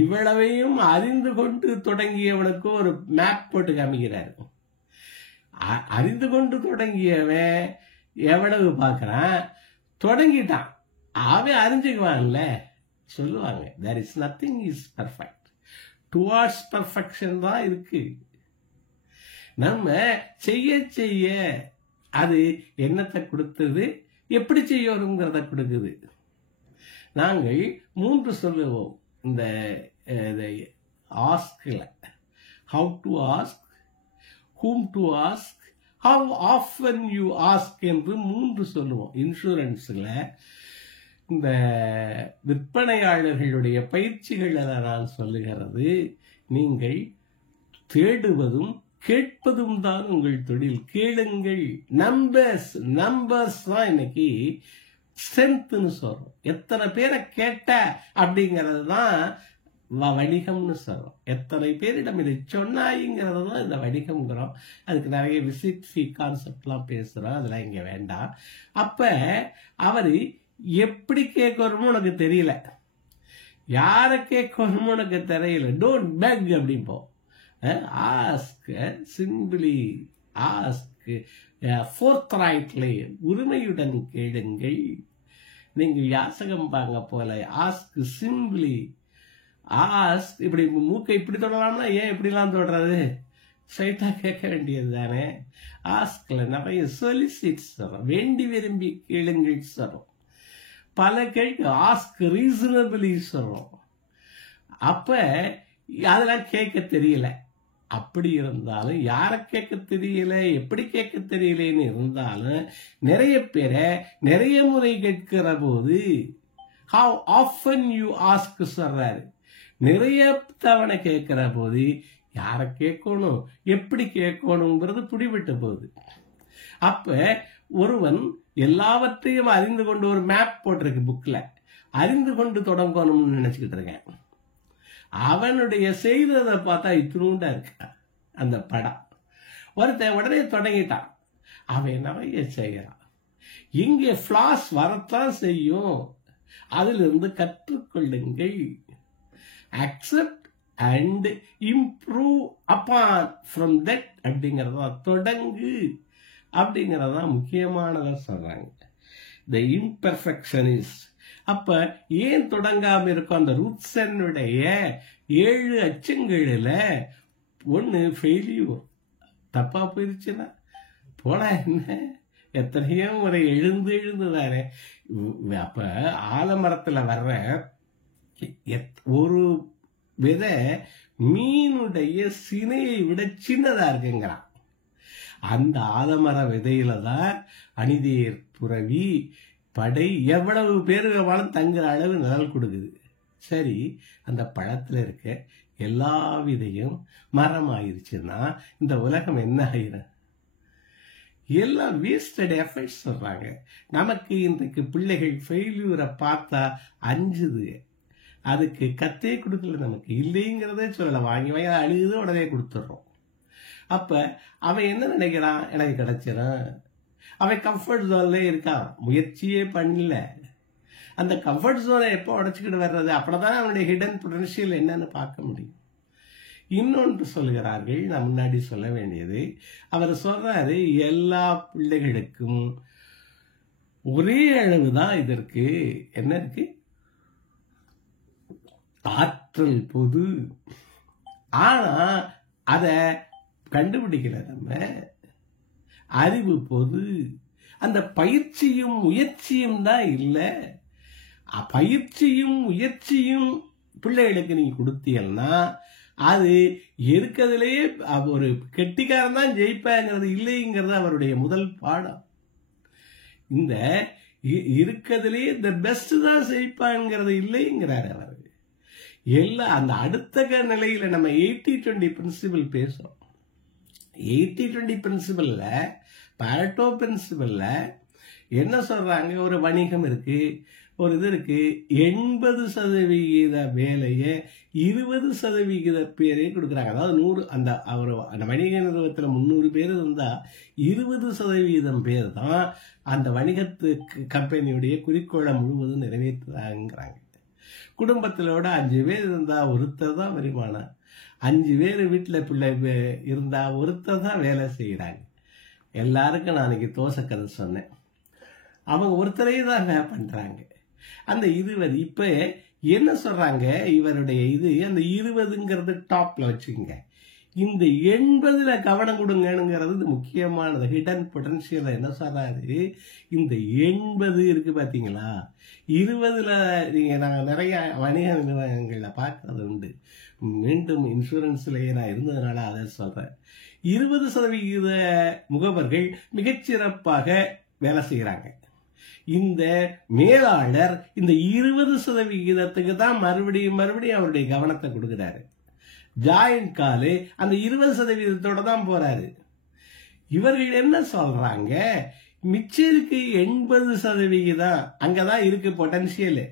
இவ்வளவையும் அறிந்து கொண்டு தொடங்கியவனுக்கு ஒரு மேப் போட்டு காமிக்கிறாரு. அறிந்து கொண்டு தொடங்கியவன் எவ்வளவு பார்க்கறான், தொடங்கிட்டான், அவன் அறிஞ்சுக்குவான்ல. சொல்லுவாங்க, there is nothing is perfect, towards perfection தான் இருக்கு. நம்ம செய்ய செய்ய அது என்னத்தை கொடுத்தது, எப்படி செய்யணுங்கிறத கொடுக்குது. நாங்கள் 3 சொல்லுவோம் இந்த ஆஸ்க்ல. How to ask, whom to ask, how often you ask என்று 3 சொல்லுவோம். இன்சூரன்ஸ்ல இந்த விற்பனையாளர்களுடைய பயிற்சிகளில் நான் சொல்லுகிறது, நீங்கள் தேடுவதும் கேட்பதும் தான் உங்கள் தொழில். கேளுங்கள். நம்பர்ஸ் தான் இன்னைக்கு ஸ்ட்ரென்த்னு சொல்றோம். எத்தனை பேரை கேட்ட அப்படிங்கிறது தான் வணிகம்னு சொல்றோம். எத்தனை பேரிடம் இதை சொன்னாய்ங்கிறது தான் இந்த வணிகம்ங்கிறோம். அதுக்கு நிறைய விசிட் ஃபீ கான்செப்ட்லாம் பேசுறோம், அதெல்லாம் இங்க வேண்டாம். அப்ப அவரு எப்படி கேட்கணும்னு உனக்கு தெரியல, யார கேட்கணும்னு உனக்கு தெரியல, டோன்ட் பெக் அப்படிப்போம். ஆஸ்க் சிம்பிளி, ஆஸ்க் ஃபோர்த்ரைட்லி, உரிமையுடன் கேளுங்கள். நீங்கள் யாசகம் பாங்க போல ஆஸ்க் சிம்பிளி, ஆஸ்க். இப்படி மூக்கை இப்படி தொடலாம்னா ஏன் இப்படிலாம் தொடறது, ஸ்ட்ரைட்டா கேட்க வேண்டியது தானே. ஆஸ்க்ல நிறைய சொலிசிட்ஸ் வரும், வேண்டி விரும்பி கேளுங்கள் சொல்றோம். பல கேள்வி ஆஸ்க் ரீசனபிளி சொல்றோம். அப்ப அதெல்லாம் கேட்க தெரியல. அப்படி இருந்தாலும், யார கேட்க தெரியல, எப்படி கேட்க தெரியலன்னு இருந்தாலும், நிறைய பேரை நிறைய முறை கேட்கிற போது how often you ask சொல்றாரு. நிறைய தவணை கேட்கிற போது யார கேட்கணும், எப்படி கேட்கணுங்கிறது பிடிபட்டு போகுது. அப்ப ஒருவன் எல்லாவற்றையும் அறிந்து கொண்டு, ஒரு மேப் போட்டிருக்கு புக்ல, அறிந்து கொண்டு தொடங்கணும்னு நினைச்சுக்கிட்டு இருக்கேன். அவனுடைய செய்ததை பார்த்தா இத்தினூண்டா இருக்கு அந்த படம். ஒருத்தன் உடனே தொடங்கிட்டான், அவன் நிறைய செய்யறான். இங்கே பிளாஸ் வரத்தான் செய்யும், அதிலிருந்து கற்றுக்கொள்ளுங்கள். Accept and improve upon from that அப்படிங்கறதா தொடங்கு அப்படிங்கறதா முக்கியமானதா சொல்றாங்க. த இம்பர்ஃபெக்ஷனிஸ்ட். அப்ப ஏன் தொடங்காம இருக்கும்? அந்த ரூட்ஸனுடைய 7 அச்சங்களில் ஒண்ணு ஃபெயிலியூர். தப்பா போயிருச்சுன்னா போனா என்ன, எத்தனையோ முறை எழுந்து தானே. அப்ப ஆலமரத்துல வர்ற ஒரு விதை மீனுடைய சினையை விட சின்னதா இருக்குங்கிறான். அந்த ஆலமர விதையில தான் அணிதேர் புரவி படை எவ்வளவு பேருவாலும் தங்குற அளவு நிழல் கொடுக்குது. சரி, அந்த பழத்துல இருக்க எல்லா விதையும் மரம் ஆயிருச்சுன்னா இந்த உலகம் என்ன ஆயிரும்? எல்லாம் வேஸ்டட் எஃபர்ட்ஸ் சொல்றாங்க. நமக்கு இன்றைக்கு பிள்ளைகள் ஃபெயில்யூரை பார்த்தா அஞ்சுது. அதுக்கு கத்தே கொடுக்கல, நமக்கு இல்லைங்கிறதே சொல்லல, வாங்கி வாங்கி அழுகுது, உடனே கொடுத்துட்றோம். அப்ப அவன் என்ன நினைக்கிறான், எனக்கு கிடைச்சிடும். அவன் கம்ஃபர்ட் ஜோன்ல இருக்கான், முயற்சியே பண்ணல. அந்த கம்ஃபர்ட் ஜோனை எப்போ உடைச்சுக்கிட்டு வர்றது? அப்படிதான் அவனுடைய ஹிடன் பொட்டன்ஷியல் என்னன்னு பார்க்க முடியும். இன்னொன்று சொல்கிறார்கள், நான் முன்னாடி சொல்ல வேண்டியது, அவர் சொல்றாரு எல்லா பிள்ளைகளுக்கும் ஒரே அளவுதான் இதற்கு என்ன இருக்கு, ஆற்றல் பொது. ஆனா அத கண்டுபிடிக்கல நம்ம. அறிவு பொது. அந்த பயிற்சியும் முயற்சியும் தான் இல்ல. பயிற்சியும் முயற்சியும் பிள்ளைகளுக்கு நீங்க கொடுத்தீங்கன்னா அது இருக்கிறதுலேயே ஒரு கெட்டிக்காரன் தான் ஜெயிப்பாங்கிறது இல்லைங்கிறது அவருடைய முதல் பாடம். இந்த இருக்கிறதுலேயே த பெஸ்ட் தான் ஜெயிப்பாங்கிறது இல்லைங்கிறாரு அவர். எல்லாம் அந்த அடுத்த நிலையில நம்ம 80-20 பிரின்சிபல் பேசுறோம். 80-20 பிரின்சிபல்ல, பாரட்டோ பிரின்சிபல்ல என்ன சொல்றாங்க, ஒரு வணிகம் இருக்கு, ஒரு இது இருக்கு, 80% வேலையை 20% பேரே கொடுக்குறாங்க. அதாவது 100 அந்த வணிக நிறுவனத்தில் 300 பேர் இருந்தா 20% பேர் தான் அந்த வணிகத்துக்கு கம்பெனியுடைய குறிக்கோளை முழுவதும் நிறைவேற்றுறாங்கிறாங்க. குடும்பத்திலோட 5 பேர் இருந்தா ஒருத்தர் தான் வருமானம், 5 பேர் வீட்டில் பிள்ளை இருந்தா ஒருத்தர் தான் வேலை செய்கிறாங்க. எல்லாருக்கும் நான் அன்னைக்கு தோசைக்கதை சொன்னேன். அவங்க ஒருத்தரே தான் பண்றாங்க. அந்த 20 இப்ப என்ன சொல்றாங்க, இவருடைய இது அந்த 20ங்கிறது டாப்ல வச்சுக்கோங்க. இந்த 80ல கவனம் கொடுங்கிறது முக்கியமானது. ஹிடன் பொட்டன்ஷியல் என்ன சொல்றாரு, இந்த 80 இருக்கு பாத்தீங்களா, 20ல நீங்க நான் நிறைய வணிக நிறுவனங்கள்ல பார்க்கறது உண்டு. மீண்டும் இன்சூரன்ஸ்லயே நான் இருந்ததுனால அதை சொல்றேன். 20% முகவர்கள் மிகச்சிறப்பாக வேலை செய்யறாங்க. இந்த மேலாளர் இந்த 20% தான் மறுபடியும் அவருடைய கவனத்தை கொடுக்கிறாரு. ஜாயின்ட் காலு அந்த 20% தான் போறாரு. இவர்கள் என்ன சொல்றாங்க, மிச்சம் இருக்கு 80%, அங்கதான் இருக்கு பொட்டன்ஷியல்.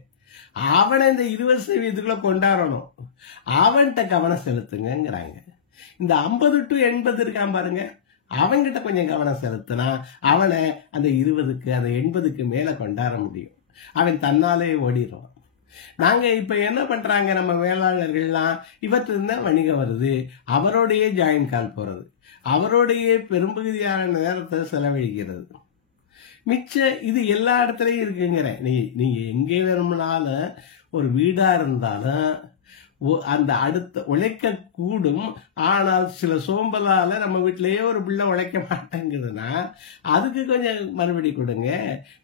அவனை இந்த 20%க்குள்ள கொண்டாடணும், அவன்கிட்ட கவனம் செலுத்துங்கிறாங்க. இந்த 50 to 80 இருக்கான் பாருங்க, அவன்கிட்ட கொஞ்சம் கவனம் செலுத்தினா அவனை அந்த 20க்கு அந்த 80க்கு மேல கொண்டாட முடியும். அவன் தன்னாலே ஓடிடுவான். நாங்க இப்ப என்ன பண்றாங்க, நம்ம மேலாளர்கள்லாம் இவற்றிருந்த வணிகம் வருது, அவரோடைய ஜாயின் கால் போறது, அவரோடைய பெரும்பகுதியான நேரத்தை செலவழிக்கிறது. மிச்ச இது எல்லா இடத்துலயும் இருக்குங்கிறேன். நீங்க எங்கே வேணும்னாலும் ஒரு வீடா இருந்தாலும் அந்த அடுத்த உழைக்க கூடும். ஆனால் சில சோம்பலால நம்ம வீட்டிலேயே ஒரு பிள்ளை உழைக்க மாட்டேங்குதுன்னா அதுக்கு கொஞ்சம் மறுபடி கொடுங்க,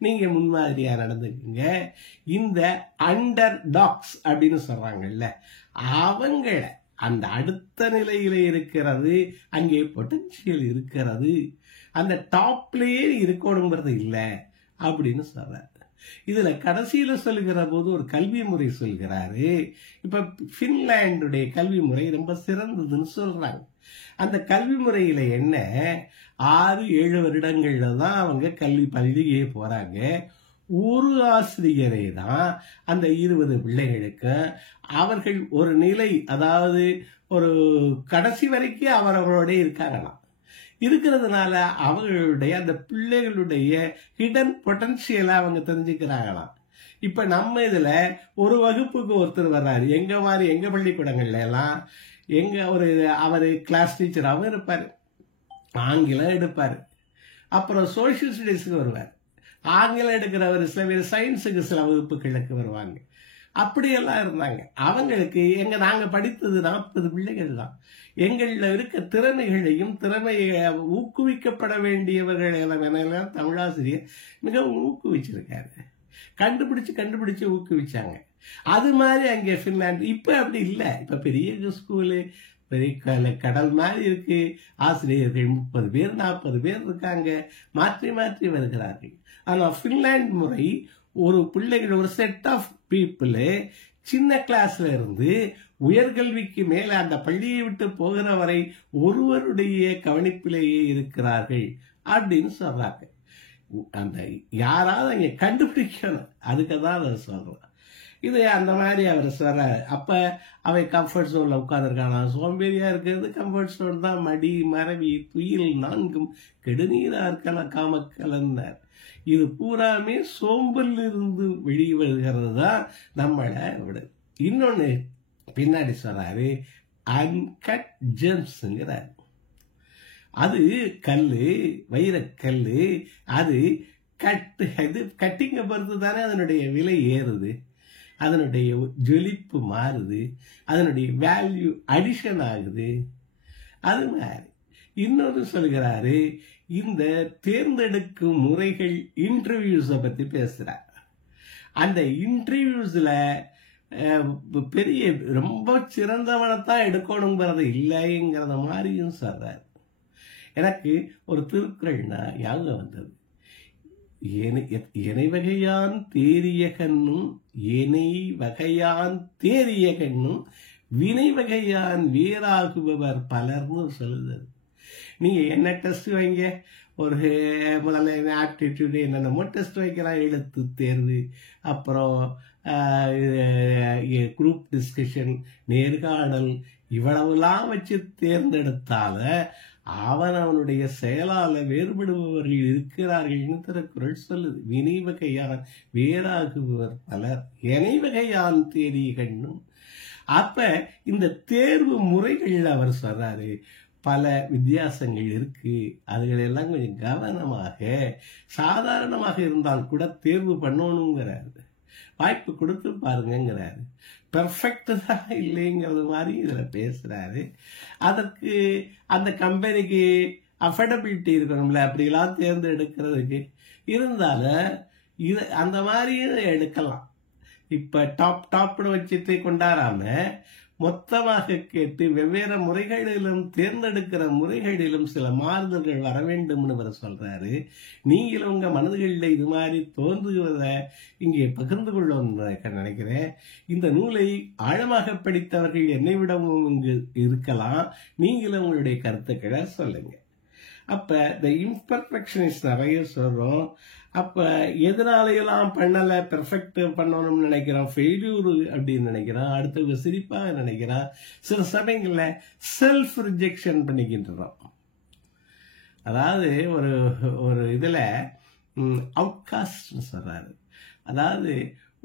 நீங்க முன்மாதிரியா நடந்துக்குங்க. இந்த அண்டர் டாக்ஸ் அப்படின்னு சொல்றாங்கல்ல, அவங்கள அந்த அடுத்த நிலையில இருக்கிறது, அங்கே பொட்டன்ஷியல் இருக்கிறது, அந்த டாப்லயே இருக்கணுங்கிறது இல்லை அப்படின்னு சொல்றாரு. இதுல கடைசியில சொல்லுகிற போது ஒரு கல்வி முறை சொல்கிறாரு. இப்ப பின்லாண்டுடைய கல்வி முறை ரொம்ப சிறந்ததுன்னு சொல்றாங்க. அந்த கல்வி முறையில என்ன, 6-7 வருடங்கள்ல தான் அவங்க கல்வி பள்ளியே போறாங்க. ஒரு ஆசிரியரை தான் அந்த 20 பிள்ளைகளுக்கு அவர்கள் ஒரு நிலை, அதாவது ஒரு கடைசி வரைக்கும் அவர்களோட இருக்காங்களாம். இருக்கிறதுனால அவங்களுடைய அந்த பிள்ளைகளுடைய ஹிடன் பொட்டன்ஷியலை அவங்க தெரிஞ்சுக்கிறாங்களாம். இப்ப நம்ம இதுல ஒரு வகுப்புக்கு ஒருத்தர் வர்றாரு, எங்க பள்ளிக்கூடங்கள்ல எல்லாம் அவரு கிளாஸ் டீச்சராகவும் இருப்பாரு, ஆங்கிலம் எடுப்பாரு, அப்புறம் சோசியல் ஸ்டடீஸ்க்கு வருவார், ஆங்கிலம் எடுக்கிறவர் சில பேர் சயின்ஸுக்கு சில வகுப்புகளுக்கு வருவாங்க. அப்படியெல்லாம் இருந்தாங்க. அவங்களுக்கு நாங்க படித்தது 40 பிள்ளைகள் தான். எங்கள்ல இருக்க திறமைகளையும் திறமையை ஊக்குவிக்கப்பட வேண்டியவர்கள் எல்லாம் தமிழாசிரியர் மிகவும் ஊக்குவிச்சிருக்காரு. கண்டுபிடிச்சு ஊக்குவிச்சாங்க. அது மாதிரி அங்கே பின்லாந்து இப்ப அப்படி இல்லை. இப்ப பெரிய ஸ்கூலு, பெரிய கடல் மாதிரி இருக்கு. ஆசிரியர்கள் 30 பேர் 40 பேர் இருக்காங்க, மாற்றி வருகிறார்கள். ஆனா பின்லாந்து முறை ஒரு பிள்ளைகள், ஒரு செட் ஆஃப் பீப்புள் சின்ன கிளாஸ்ல இருந்து உயர்கல்விக்கு மேல அந்த பள்ளியை விட்டு போகிற வரை ஒருவருடைய கவனிப்பிலேயே இருக்கிறார்கள் அப்படின்னு சொல்றாங்க. அந்த யாராவது அங்க கண்டுபிடிக்கணும், அதுக்குதான் அதை சொல்றேன். இது அந்த மாதிரி அவர் சொல்றாரு. அப்ப அவை கம்ஃபர்ட் ஜோன்ல உட்கார்ந்துருக்கானா, சோம்பேறியா இருக்கிறது கம்ஃபர்ட் ஜோன் தான். மடி மறவி துயில் 4 கெடுநீரா இருக்கலாம் காமக்கலன்னார். இது பூராமே சோம்பல் இருந்து வெளிவருகிறது தான் நம்மளை விட. இன்னொன்னு பின்னாடி சொல்றாரு, அன்கட் ஜெம்ஸ்ங்கிறார். அது கல்லு, வைரக்கல்லு, அது கட்டிங்க பொறுத்து தானே அதனுடைய விலை ஏறுது, அதனுடைய ஜொலிப்பு மாறுது, அதனுடைய வேல்யூ அடிஷன் ஆகுது. அது மாதிரி இன்னொரு சொல்கிறாரு, இந்த தேர்ந்தெடுக்கும் முறைகள் இன்டர்வியூஸை பத்தி பேசுறார். அந்த இன்டர்வியூஸ்ல பெரிய ரொம்ப சிறந்தவனைத்தான் எடுக்கணுங்கிறது இல்லைங்கிறத மாதிரியும் சொல்றாரு. எனக்கு ஒரு திருக்குறள்னா ஞாபகம் வந்தது. எனை வகையான் தேறிய கண்ணும் எனை வகையான் தேறிய கண்ணும் வினை வகையான் வேறாகுபவர் பலர்னு சொல்லுது. நீங்க என்ன டெஸ்ட் வைங்க, ஒரு முதல்ல ஆப்டிடியூடு என்னென்னமோ டெஸ்ட் வைக்கலாம், எழுத்து தேர்வு, அப்புறம் குரூப் டிஸ்கஷன், நேர்காணல், இவ்வளவுலாம் வச்சு தேர்ந்தெடுத்தால அவனுடைய செயலால வேறுபடுபவர்கள் இருக்கிறார்கள்னு திருக்குறள் சொல்லுது. வினை வகையான் வேறாகுபவர் பலர் எனை வகையான் தேடி கண்ணும். அப்ப இந்த தேர்வு முறைகள் அவர் சொல்றாரு பல வித்தியாசங்கள் இருக்கு, அதுகளெல்லாம் கொஞ்சம் கவனமாக, சாதாரணமாக இருந்தால் கூட தேர்வு பண்ணணுங்கிறாரு, வாய்ப்பு கொடுத்து பாருங்கிறாரு. பெர்ஃபெக்ட் தான் இல்லைங்கிறது மாதிரி இதுல பேசுறாரு. அதற்கு அந்த கம்பெனிக்கு அஃபர்டபிலிட்டி இருக்கணும்ல, அப்படிலாம் தேர்ந்தெடுக்கிறதுக்கு இருந்தாலும் இது அந்த மாதிரியும் எடுக்கலாம். இப்ப டாப்னு வச்சுட்டு கொண்டாடாம மொத்தமாக கேட்டு வெவ்வேறு முறைகளிலும் தேர்ந்தெடுக்கிற முறைகளிலும் சில மாறுதல்கள் வர வேண்டும்னு அவர் சொல்றாரு. நீங்களும் உங்க மனதுகளில் இது மாதிரி தோன்றுகிறத இங்கே பகிர்ந்து கொள்ளும் நினைக்கிறேன். இந்த நூலை ஆழமாக படித்தவர்கள் என்னை விடவும் இங்கு இருக்கலாம். நீங்களும் உங்களுடைய கருத்துக்களை சொல்லுங்க. அப்ப இந்த இம்பர்ஃபெக்ஷனிஸ்ட் நிறைய சொல்றோம். அப்ப எதனாலையெல்லாம் பண்ணல, பெர்ஃபெக்ட் பண்ணணும்னு நினைக்கிறோம், ஃபெயில்யூர் அப்படின்னு நினைக்கிறோம், அடுத்தவங்க சிரிப்பாக நினைக்கிறோம், சில சமயங்கள்ல செல்ஃப் ரிஜெக்ஷன் பண்ணிக்கின்றோம். அதாவது ஒரு ஒரு இதுல அவுட்காஸ்ட் சொல்றாரு. அதாவது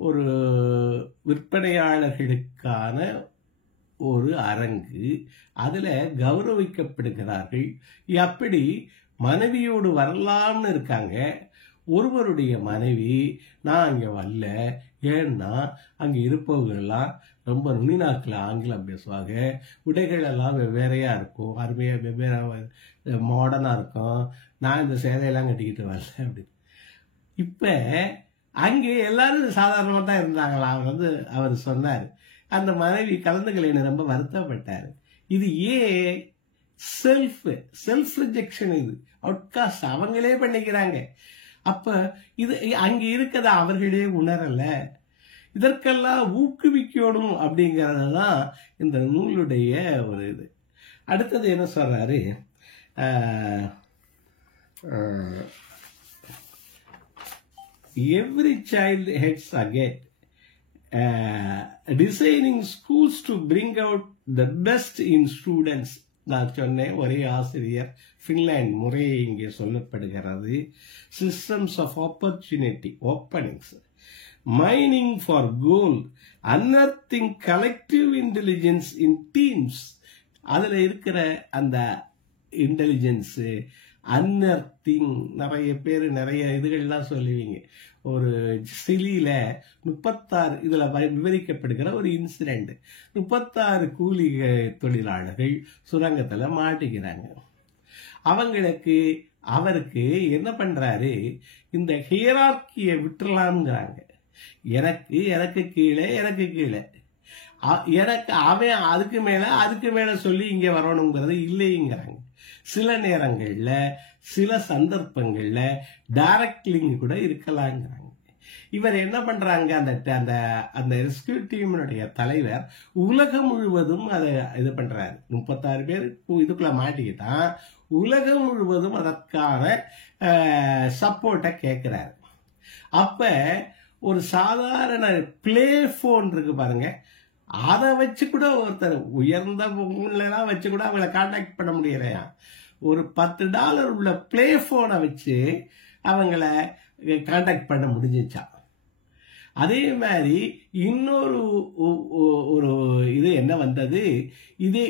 ஒரு விற்பனையாளர்களுக்கான ஒரு அரங்கு, அதுல கௌரவிக்கப்படுகிறார்கள். அப்படி மனைவியோடு வரலாம்னு இருக்காங்க. ஒருவருடைய மனைவி நான் அங்க வரல, ஏன்னா அங்க இருப்பவங்கெல்லாம் ரொம்ப நுனிநாக்கில் ஆங்கிலம் பேசுவாங்க, உடைகள் எல்லாம் வெவ்வேறையா இருக்கும், அருமையா வெவ்வேறு மாடர்னா இருக்கும், நான் இந்த சேலையெல்லாம் கட்டிக்கிட்டு வரல அப்படின்னு. இப்ப அங்கே எல்லாரும் சாதாரணமா தான் இருந்தாங்களா. அவர் சொன்னார், அந்த மனைவி கலந்துக்கலைன்னு ரொம்ப வருத்தப்பட்டாரு. இது ஏன் செல்ஃப் ரிஜெக்ஷன், இது அவுட்காஸ்ட் அவங்களே பண்ணிக்கிறாங்க. அப்ப இது அங்க இருக்கத அவர்களே உணரல. இதற்கெல்லாம் ஊக்குவிக்கணும் அப்படிங்கறது தான் இந்த நூலுடைய ஒரு இது. அடுத்தது என்ன சொல்றாரு, every child heads ahead designing schools to bring out the best in students. நான் சொன்னேன், ஒரே ஆசிரியர், பின்லாந்து முறையை இங்கே சொல்லப்படுகிறது. Systems of opportunity, openings, mining for gold, unearthing collective intelligence in teams. அதுல இருக்கிற அந்த இன்டெலிஜென்ஸ், அன்அர்த்திங், நிறைய பேர் நிறைய இதுகள்லாம் சொல்லுவீங்க. ஒரு சிலியில 36 இதுல விவரிக்கப்படுகிற ஒரு இன்சிடென்ட், 36 கூலி தொழிலாளர்கள் சுரங்கத்துல மாட்டிக்கிறாங்க. அவருக்கு என்ன பண்றாரு, இந்த ஹியரார்கியை விட்டுலாம்ங்கிறாங்க. எனக்கு கீழே எனக்கு அவன் அதுக்கு மேல சொல்லி இங்க வரணுங்கிறது இல்லைங்கிறாங்க. சில நேரங்கள்ல சில சந்தர்ப்பங்கள்ல டைரக்ட் லிங்க் கூட இருக்கலாங்கிறாங்க. இவர் என்ன பண்றாங்க, அந்த ரெஸ்கியூ டீமினுடைய தலைவர் உலகம் முழுவதும் அதை இது பண்றாரு. 36 பேர் இதுக்குள்ள மாட்டிக்கிட்டான், உலகம் முழுவதும் அதற்கான சப்போர்ட்டை கேட்கிறாரு. அப்ப ஒரு சாதாரண பிளே போன் இருக்கு பாருங்க, அதை வச்சு கூட ஒருத்தர் உயர்ந்த எல்லாம் வச்சு கூட அவங்களை கான்டாக்ட் பண்ண முடியலையா. ஒரு $10 உள்ள பிளே போனை வச்சு அவங்கள கான்டாக்ட் பண்ண முடிஞ்சிச்சா. அதே மாதிரி இன்னொரு ஒரு இது என்ன வந்தது, இதே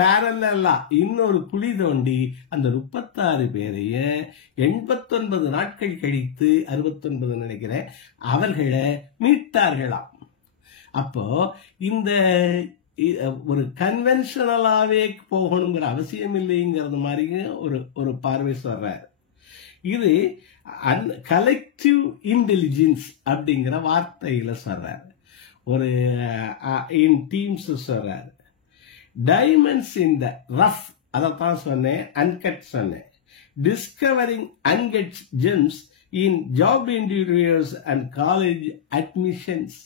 பேரலா இன்னொரு குழி தோண்டி அந்த 36 பேரைய 89 நாட்கள் கழித்து 69 நினைக்கிறேன் அவர்களை மீட்டார்களாம். அப்போ இந்த ஒரு கன்வென்ஷனலாவே போகணுங்கிற அவசியம் இல்லைங்கிறது மாதிரி ஒரு பார்வை சொல்றாரு. இது கலெக்டிவ் இன்டெலிஜென்ஸ் அப்படிங்கிற வார்த்தையில சொல்றாரு. ஒரு இன் டீம்ஸ் சொல்றாரு. டைமண்ட்ஸ் இன் த ரஃப், அதைத்தான் சொன்னேன், அன்கட் சொன்னேன். Discovering uncut gems in job interviews and college admissions.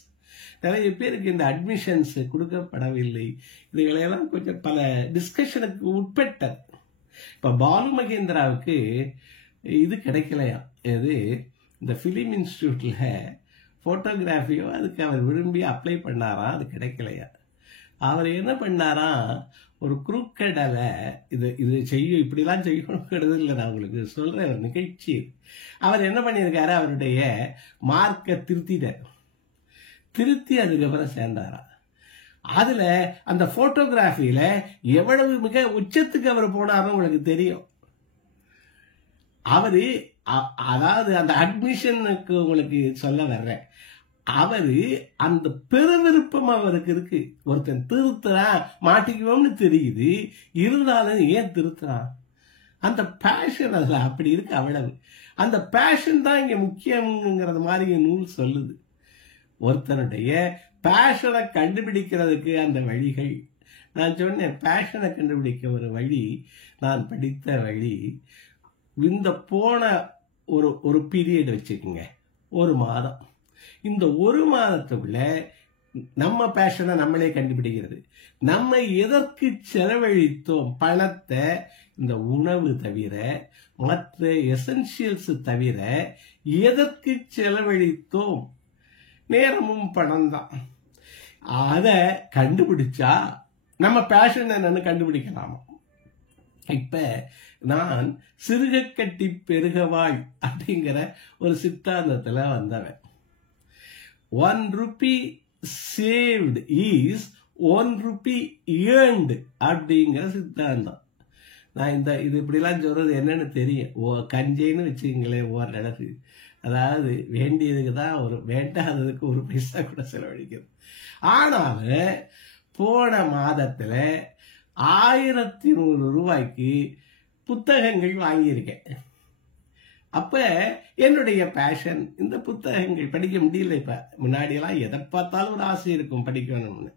நிறைய பேருக்கு இந்த அட்மிஷன்ஸ் கொடுக்கப்படவில்லை. இதுகளெல்லாம் கொஞ்சம் பல டிஸ்கஷனுக்கு உட்பட்டது. இப்ப பாலு மகேந்திராவுக்கு இது கிடைக்கலையா, எது இந்த பிலிம் இன்ஸ்டிடியூட்ல போட்டோகிராஃபியோ அதுக்கு அவர் விரும்பி அப்ளை பண்ணாரா, அது கிடைக்கலையா. அவர் என்ன பண்ணாரா, ஒரு குறுக்கடல இது இது செய்யும், இப்படிலாம் செய்யணுங்கிறது இல்லை, நான் உங்களுக்கு சொல்ற ஒரு நிகழ்ச்சி. அவர் என்ன பண்ணியிருக்காரு, அவருடைய மார்க்கை திருத்தி அதுக்கப்புறம் சேர்ந்தாரா. அதுல அந்த போட்டோகிராஃபியில எவ்வளவு மிக உச்சத்துக்கு அவர் போனாரும் உங்களுக்கு தெரியும். அவரு அதாவது அந்த அட்மிஷனுக்கு உங்களுக்கு சொல்ல வர்றேன், அவரு அந்த பெருவிருப்பம் அவருக்கு இருக்கு. ஒருத்தன் திருத்துறான் மாட்டிக்குவோம்னு தெரியுது, இருந்தாலும் ஏன் திருத்துறான், அந்த பேஷன் அதுல அப்படி இருக்கு. அவ்வளவு அந்த பேஷன் தான் இங்க முக்கியங்கிறது மாதிரி நூல் சொல்லுது. ஒருத்தனுடைய பேஷனை கண்டுபிடிக்கிறதுக்கு அந்த வழிகள் நான் சொன்னேன். பேஷனை கண்டுபிடிக்க ஒரு வழி, நான் படித்த வழி, இந்த போன ஒரு பீரியட் வச்சுக்கோங்க, ஒரு மாதம். இந்த ஒரு மாதத்துக்குள்ள நம்ம பேஷனை நம்மளே கண்டுபிடிக்கிறது. நம்ம எதற்கு செலவழித்தோம் பணத்தை, இந்த உணவு தவிர மற்ற எசென்சியல்ஸ் தவிர எதற்கு செலவழித்தோம், நேரமும் பணம் தான். அதை கண்டுபிடிச்சா நம்ம பேஷன் என்னன்னு கண்டுபிடிக்கலாமா. இப்ப நான் சிறுக கட்டி பெருகவாய் அப்படிங்கிற ஒரு சித்தாந்தத்துல வந்தவன். 1 rupee saved is 1 rupee earned அப்படிங்கிற சித்தாந்தம். நான் இது இப்படிலாம் சொல்றது என்னன்னு தெரியும். கஞ்சைன்னு வச்சுக்கங்களேன், ஓரளவு. அதாவது வேண்டியதுக்கு தான் ஒரு, வேண்டாததுக்கு ஒரு பைசா கூட செலவழிக்கிறது. ஆனாலும் போன மாதத்துல 1100 ரூபாய்க்கு புத்தகங்கள் வாங்கியிருக்கேன். அப்ப என்னுடைய பேஷன் இந்த புத்தகங்கள் படிக்க முடியல. இப்ப முன்னாடியெல்லாம் எதை பார்த்தாலும் ஒரு ஆசை இருக்கும் படிக்கணும்னு.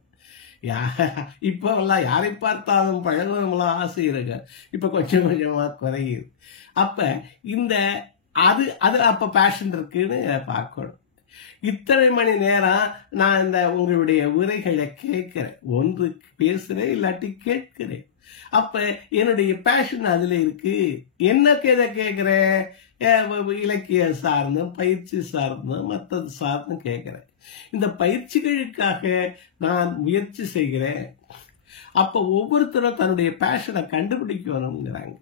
இப்ப எல்லாம் யாரை பார்த்தாலும் பழகணும்லாம் ஆசை இருக்கு. இப்ப கொஞ்சம் கொஞ்சமா குறையுது. அப்ப இந்த அது அப்ப பேஷன் இருக்குன்னு பார்க்கணும். இத்தனை மணி நேரம் நான் இந்த உங்களுடைய உரைகளை கேட்கிறேன், ஒன்று பேசுறேன் இல்லாட்டி கேட்கிறேன். அப்ப என்னுடைய பேஷன் அதுல இருக்கு. என்ன கேட்கிறேன், இலக்கிய சார்ந்தும் பயிற்சி சார்ந்தும் மற்றது சார்ந்தும் கேட்கிறேன். இந்த பயிற்சிகளுக்காக நான் முயற்சி செய்கிறேன். அப்ப ஒவ்வொருத்தரும் தன்னுடைய பேஷனை கண்டுபிடிக்கணுங்கிறாங்க.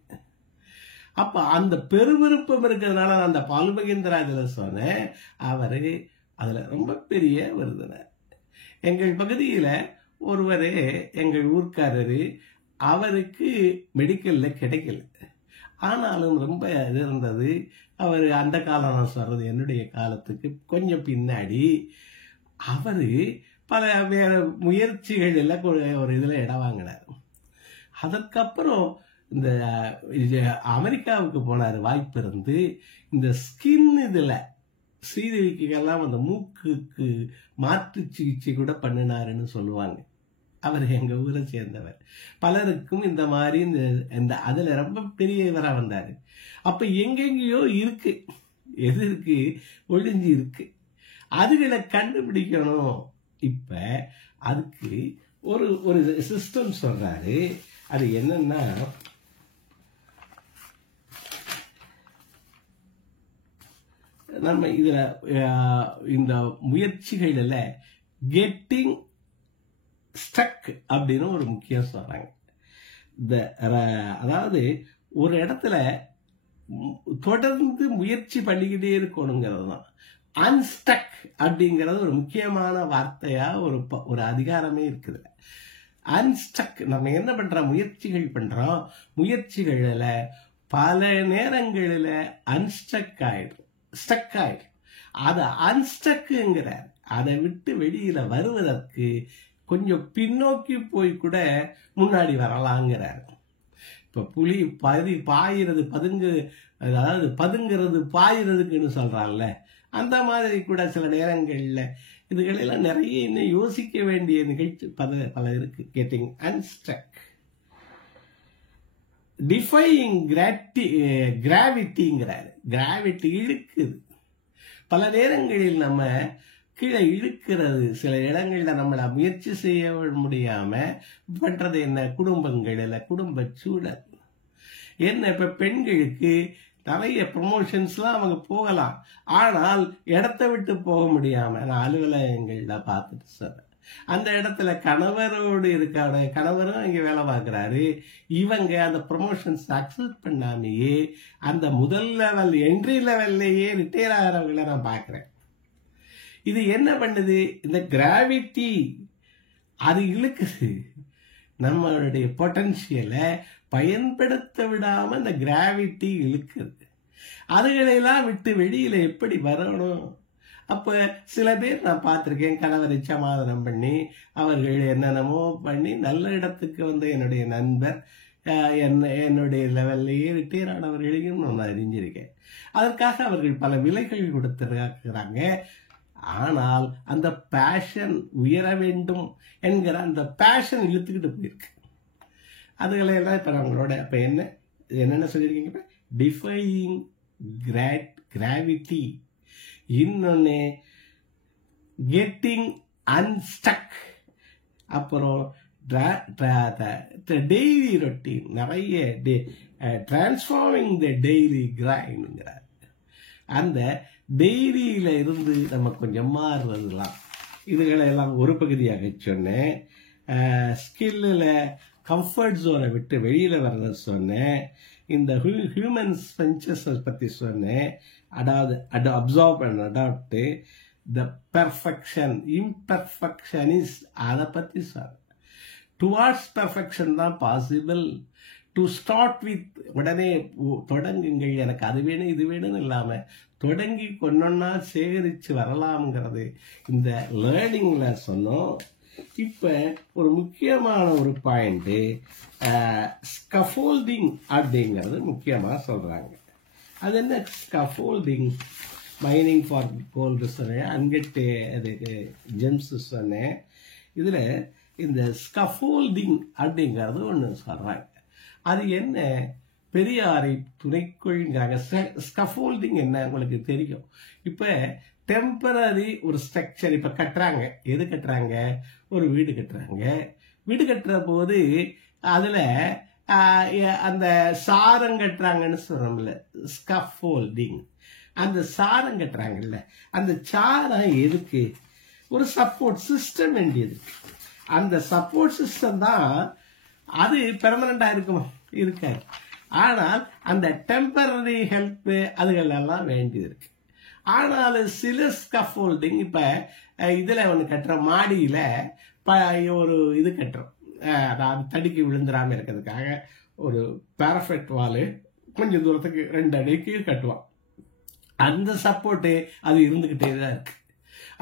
அப்ப அந்த பெருவிருப்பம் இருக்கிறதுனால நான் அந்த பாலு மகேந்திரா இதுல சொன்னேன். அவரு அதுல ரொம்ப பெரிய விருந்தினர். எங்கள் பகுதியில ஒருவரே, எங்கள் ஊர்க்காரரு, அவருக்கு மெடிக்கல்ல கிடைக்கல. ஆனாலும் ரொம்ப இது இருந்தது. அவர் அந்த காலம், நான் சொல்றது என்னுடைய காலத்துக்கு கொஞ்சம் பின்னாடி, அவரு பல வேற முயற்சிகள் எல்லாம் ஒரு இதுல இடம் வாங்கினார். அதற்கப்புறம் இந்த அமெரிக்காவுக்கு போனாரு. வாய்ப்பு இருந்து இந்த ஸ்கின் இதுல ஸ்ரீதேவிக்கெல்லாம் அந்த மூக்குக்கு மாற்று சிகிச்சை கூட பண்ணினாருன்னு சொல்லுவாங்க. அவர் எங்க ஊரை சேர்ந்தவர். பலருக்கும் இந்த மாதிரி இந்த அதுல ரொம்ப பெரியவரா வந்தாரு. அப்ப எங்கெங்கயோ இருக்கு, எது இருக்கு, ஒளிஞ்சு இருக்கு, அதுகளை கண்டுபிடிக்கணும். இப்ப அதுக்கு ஒரு சிஸ்டம் சொல்றாரு. அது என்னன்னா, நம்ம இதுல இந்த முயற்சிகள்ல கெட்டிங் ஸ்டக் அப்படின்னு ஒரு முக்கியம் சொல்றாங்க. அதாவது ஒரு இடத்துல தொடர்ந்து முயற்சி பண்ணிக்கிட்டே இருக்கணுங்கிறது தான். அன்ஸ்டக் அப்படிங்கிறது ஒரு முக்கியமான வார்த்தையா ஒரு அதிகாரமே இருக்குது. அன்ஸ்டக், நம்ம என்ன பண்றோம், முயற்சிகள் பண்றோம். முயற்சிகள்ல பல நேரங்களில் அன்ஸ்டக் ஆயிடும், ஸ்டக் ஆயிடும். அது அன்ஸ்டக்குங்கிற, அதை விட்டு வெளியில வருவதற்கு கொஞ்சம் பின்னோக்கி போய் கூட முன்னாடி வரலாங்கிறார். இப்ப புலி பாயிறது அதாவது பதுங்கிறது பாயிறதுக்குன்னு சொல்றான்ல, அந்த மாதிரி கூட சில நேரங்கள்ல இதுகளெல்லாம் நிறைய இன்னும் யோசிக்க வேண்டிய நிகழ்ச்சி பல இருக்கு. கெட்டிங் அன்ஸ்டக், டிஃபையிங் கிராவிட்டிங்கிறாரு. கிராவிட்டி இழுக்குது. பல நேரங்களில் நம்ம கீழே இழுக்கிறது. சில இடங்கள்ல நம்மள முயற்சி செய்ய முடியாம பண்றது என்ன, குடும்பங்கள்ல குடும்ப சூழல். என்ன இப்ப பெண்களுக்கு நிறைய ப்ரொமோஷன்ஸ்லாம் அவங்க போகலாம், ஆனால் இடத்த விட்டு போக முடியாம நான் அலுவலகங்கள்ல பார்த்துட்டு சொல்றேன். அந்த இடத்துல கணவரோடு இருக்காரு, கணவரும் இங்க வேலை பார்க்கிறாரு. இவங்க அந்த ப்ரொமோஷன்ஸ் அக்செப்ட் பண்ணாமையே அந்த முதல் லெவல் என்ட்ரி லெவல்லையே ரிட்டையர் ஆகிறவங்களை நான் பார்க்கிறேன். இது என்ன பண்ணுது? இந்த கிராவிட்டி அது இழுக்குது. நம்மளுடைய பொட்டன்ஷியலை பயன்படுத்த விடாம இந்த கிராவிட்டி இழுக்குது. அதுகளெல்லாம் விட்டு வெளியில எப்படி வரணும்? அப்ப சில பேர் நான் பார்த்திருக்கேன், கணவரை சமாதானம் பண்ணி அவர்கள் என்னென்னமோ பண்ணி நல்ல இடத்துக்கு வந்து என்னுடைய நண்பர் என்னுடைய லெவல்லையே ரிட்டையர் ஆனவர்களையும் நான் அறிஞ்சிருக்கேன். அதற்காக அவர்கள் பல விலைகள் கொடுத்திருக்கிறாங்க. ஆனால் அந்த பேஷன் உயர வேண்டும் என்கிற அந்த பேஷன் இழுத்துக்கிட்டு போயிருக்கு. அதுகளெல்லாம் இப்ப நம்மளோட இப்ப என்னென்ன சொல்லியிருக்கீங்க? இப்ப டிஃபையிங் கிராவிட்டி, இன்னொன்னு கெட்டிங் அன்ஸ்டக், அப்புறம் டெய்லி ரொட்டீன், நிறைய டிரான்ஸ்ஃபார்மிங் த டெய்லி கிரைண்ட்ங்கிறார். அந்த டெய்லியில இருந்து நம்ம கொஞ்சம் மாறுறதுலாம் இதுகளெல்லாம் ஒரு பகுதியாக சொன்னேன். ஸ்கில்லில் கம்ஃபர்ட் ஜோனை விட்டு வெளியில வர்றத சொன்னேன். இந்த ஹியூமன் ஸ்பென்சஸ் பத்தி சொன்னேன். அதாவது observe and adapt the perfection imperfection is அதை பத்தி சொன்னேன். டுவார்ட்ஸ் பெர்ஃபெக்ஷன் தான் பாசிபிள். டு ஸ்டார்ட் வித், உடனே தொடங்குங்கள், எனக்கு அது வேணும் இது வேணும்னு இல்லாம தொடங்கி கொண்டோன்னா சேகரிச்சு வரலாம்ங்கிறது இந்த லேர்னிங்ல சொன்னோம். இப்ப ஒரு முக்கியமான ஒரு பாயிண்ட் ஸ்கஃபோல்டிங் அப்படிங்கிறது முக்கியமா சொல்றாங்க. அது என்ன ஸ்கஃபோல்டிங்? மைனிங் ஃபார் கோல்டு சொன்னேன், அன்கெட்டு அதுக்கு ஜெம்ஸ் சொன்னேன். இதுல இந்த ஸ்கஃபோல்டிங் அப்படிங்கிறது ஒன்று சொல்றாங்க. அது என்ன? பெரியாரை துணைக்கொள்கிறாங்க. ஸ்கஃபோல்டிங் என்ன உங்களுக்கு தெரியும்? இப்ப டெம்பரரி ஒரு ஸ்ட்ரக்சர் இப்ப கட்டுறாங்க. எது கட்டுறாங்க? ஒரு வீடு கட்டுறாங்க. வீடு கட்டுற போது அதுல அந்த சாரம் கட்டுறாங்கன்னு சொல்றோம்ல, ஸ்கஃபோல்டிங். அந்த சாரம் கட்டுறாங்கல்ல, அந்த சாரம் எதுக்கு? ஒரு சப்போர்ட் சிஸ்டம் வேண்டியது. அந்த சப்போர்ட் சிஸ்டம் தான் அது பெர்மனண்டா இருக்குமா? இருக்காது. ஆனால் அந்த டெம்பரரி ஹெல்ப் அதுகள் எல்லாம் வேண்டியது இருக்கு. ஆனால் சில ஸ்கஃபோல்டிங் இப்ப இதுல ஒண்ணு கட்டுற, மாடியில ஒரு இது கட்டுறோம், அதாவது தடுக்கி விழுந்துடாம இருக்கிறதுக்காக ஒரு பேரஃபெக்ட் வாலு கொஞ்சம் தூரத்துக்கு 2 அடிக்கு கட்டுவான். அந்த சப்போர்ட் அது இருந்துகிட்டே தான் இருக்கு.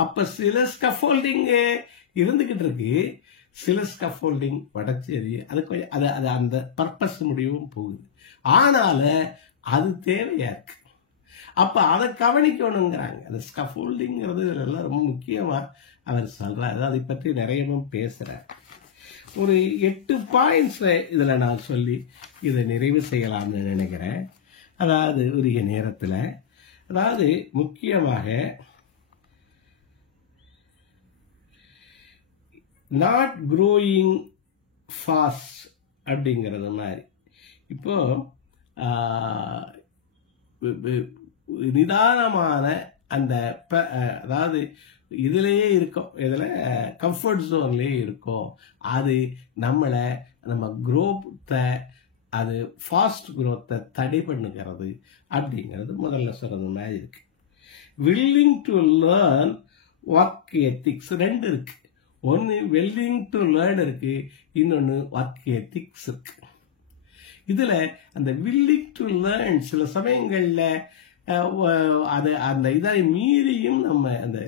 அப்ப சில ஸ்கஃபோல்டிங் இருந்துகிட்டு இருக்கு, சில ஸ்கஃபோல்டிங் உடச்சேரி அது அந்த பர்பஸ் முடிவும் போகுது. ஆனாலும் அது தேவையா இருக்கு. அப்ப அதை கவனிக்கணுங்கிறாங்க. அந்த ஸ்கஃபோல்டிங்கிறது இதெல்லாம் ரொம்ப முக்கியமா அவர் சொல்றாரு. அதை பற்றி நிறையவும் பேசுறார். ஒரு 8 பாயிண்ட்ஸ் இதுல நான் சொல்லி இதை நிறைவு செய்யலாம்னு நினைக்கிறேன். அதாவது உரிய நேரத்துல, அதாவது முக்கியமாக நாட் க்ரோயிங் ஃபாஸ்ட் அப்படிங்கிறது மாதிரி. இப்போ நிதானமான அந்த அதாவது இதுலயே இருக்கும், இதுல கம்ஃபர்ட் ஜோன்லயே இருக்கும். அது நம்ம குரோத்தை, அது ஃபாஸ்ட் குரோத்தை தடை பண்ணுகிறது அப்படிங்கிறது முதல்ல சொல்றது மாதிரி இருக்கு. Willing to learn work ethics 2 இருக்கு. ஒன்னு வில்லிங் டு லேர்ன் இருக்கு, இன்னொன்னு ஒர்க் எத்திக்ஸ் இருக்கு. இதுல அந்த வில்லிங் டு லேர்ன் சில சமயங்கள்ல அது அந்த இதை மீறியும் நம்ம அந்த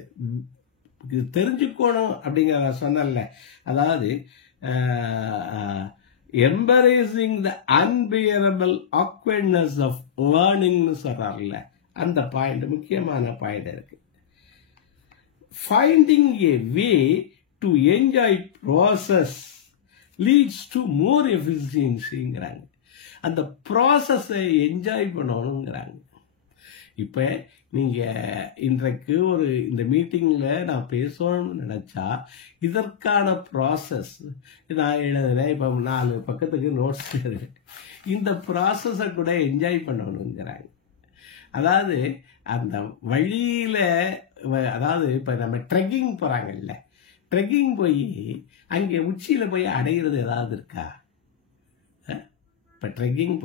தெரிஞ்சுக்கணும் அப்படிங்கிற சொன்னல. அதாவது embracing the unbearable awkwardness of லேர்னிங்னு சொல்றாருல்ல, அந்த பாயிண்ட் முக்கியமான பாயிண்ட் இருக்கு. Finding a way to enjoy process leads to more எஃபிஷியன்சிங்கிறாங்க. அந்த ப்ராசஸை என்ஜாய் பண்ணணுங்கிறாங்க. இப்ப நீங்க இன்றைக்கு இந்த மீட்டிங்ல நான் பேசணும்னு நினைச்சா இதற்கான ப்ராசஸ் நான் எழுதுறேன். இப்போ 4 பக்கத்துக்கு நோட்ஸ் எழுதுறேன். இந்த ப்ராசஸை கூட என்ஜாய் பண்ணணுங்கிறாங்க. அதாவது அந்த வழியில அதாவது இப்ப நம்ம ட்ரெக்கிங் போறாங்கல்ல, ட்ரெக்கிங் போய் அங்கே உச்சியில போய் அடையிறது ஏதாவது இருக்கா? இப்ப ட்ரெக்கிங்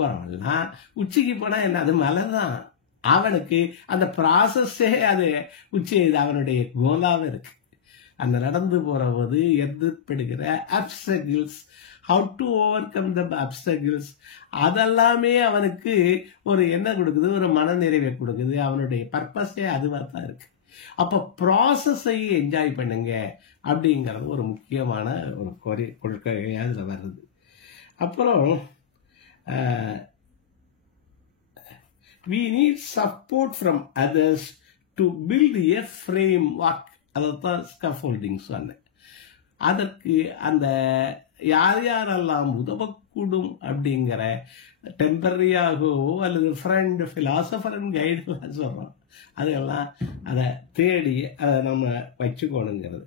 போறோம்னா உச்சிக்கு போனா என்ன, அது மலை தான். அவனுக்கு அந்த ப்ராசஸே அது உச்சி அவனுடைய கோலாவே இருக்கு. அந்த நடந்து போறபோது எதிர்ப்படுகிற obstacles, how to overcome the obstacles, அதெல்லாமே அவனுக்கு ஒரு என்ன கொடுக்குது, ஒரு மனநிறைவை கொடுக்குது. அவனுடைய பர்பஸே அதுவாக தான் இருக்கு. அப்போ ப்ராசஸை என்ஜாய் பண்ணுங்க அப்படிங்கிறது ஒரு முக்கியமான ஒரு கொள்கையாக இதில் வருது. அப்புறம் we need support from others to build a framework. அதான் ஸ்கஃபோல்டிங் சொன்னேன். அதற்கு அந்த யாரெல்லாம் உதவக்கூடும் அப்படிங்கிற டெம்பரரியாகவோ அல்லது ஃப்ரெண்ட், ஃபிலாசபர் அண்ட் கைடெல்லாம் சொல்கிறோம், அதெல்லாம் அதை தேடி அதை நம்ம வச்சுக்கணுங்கிறது.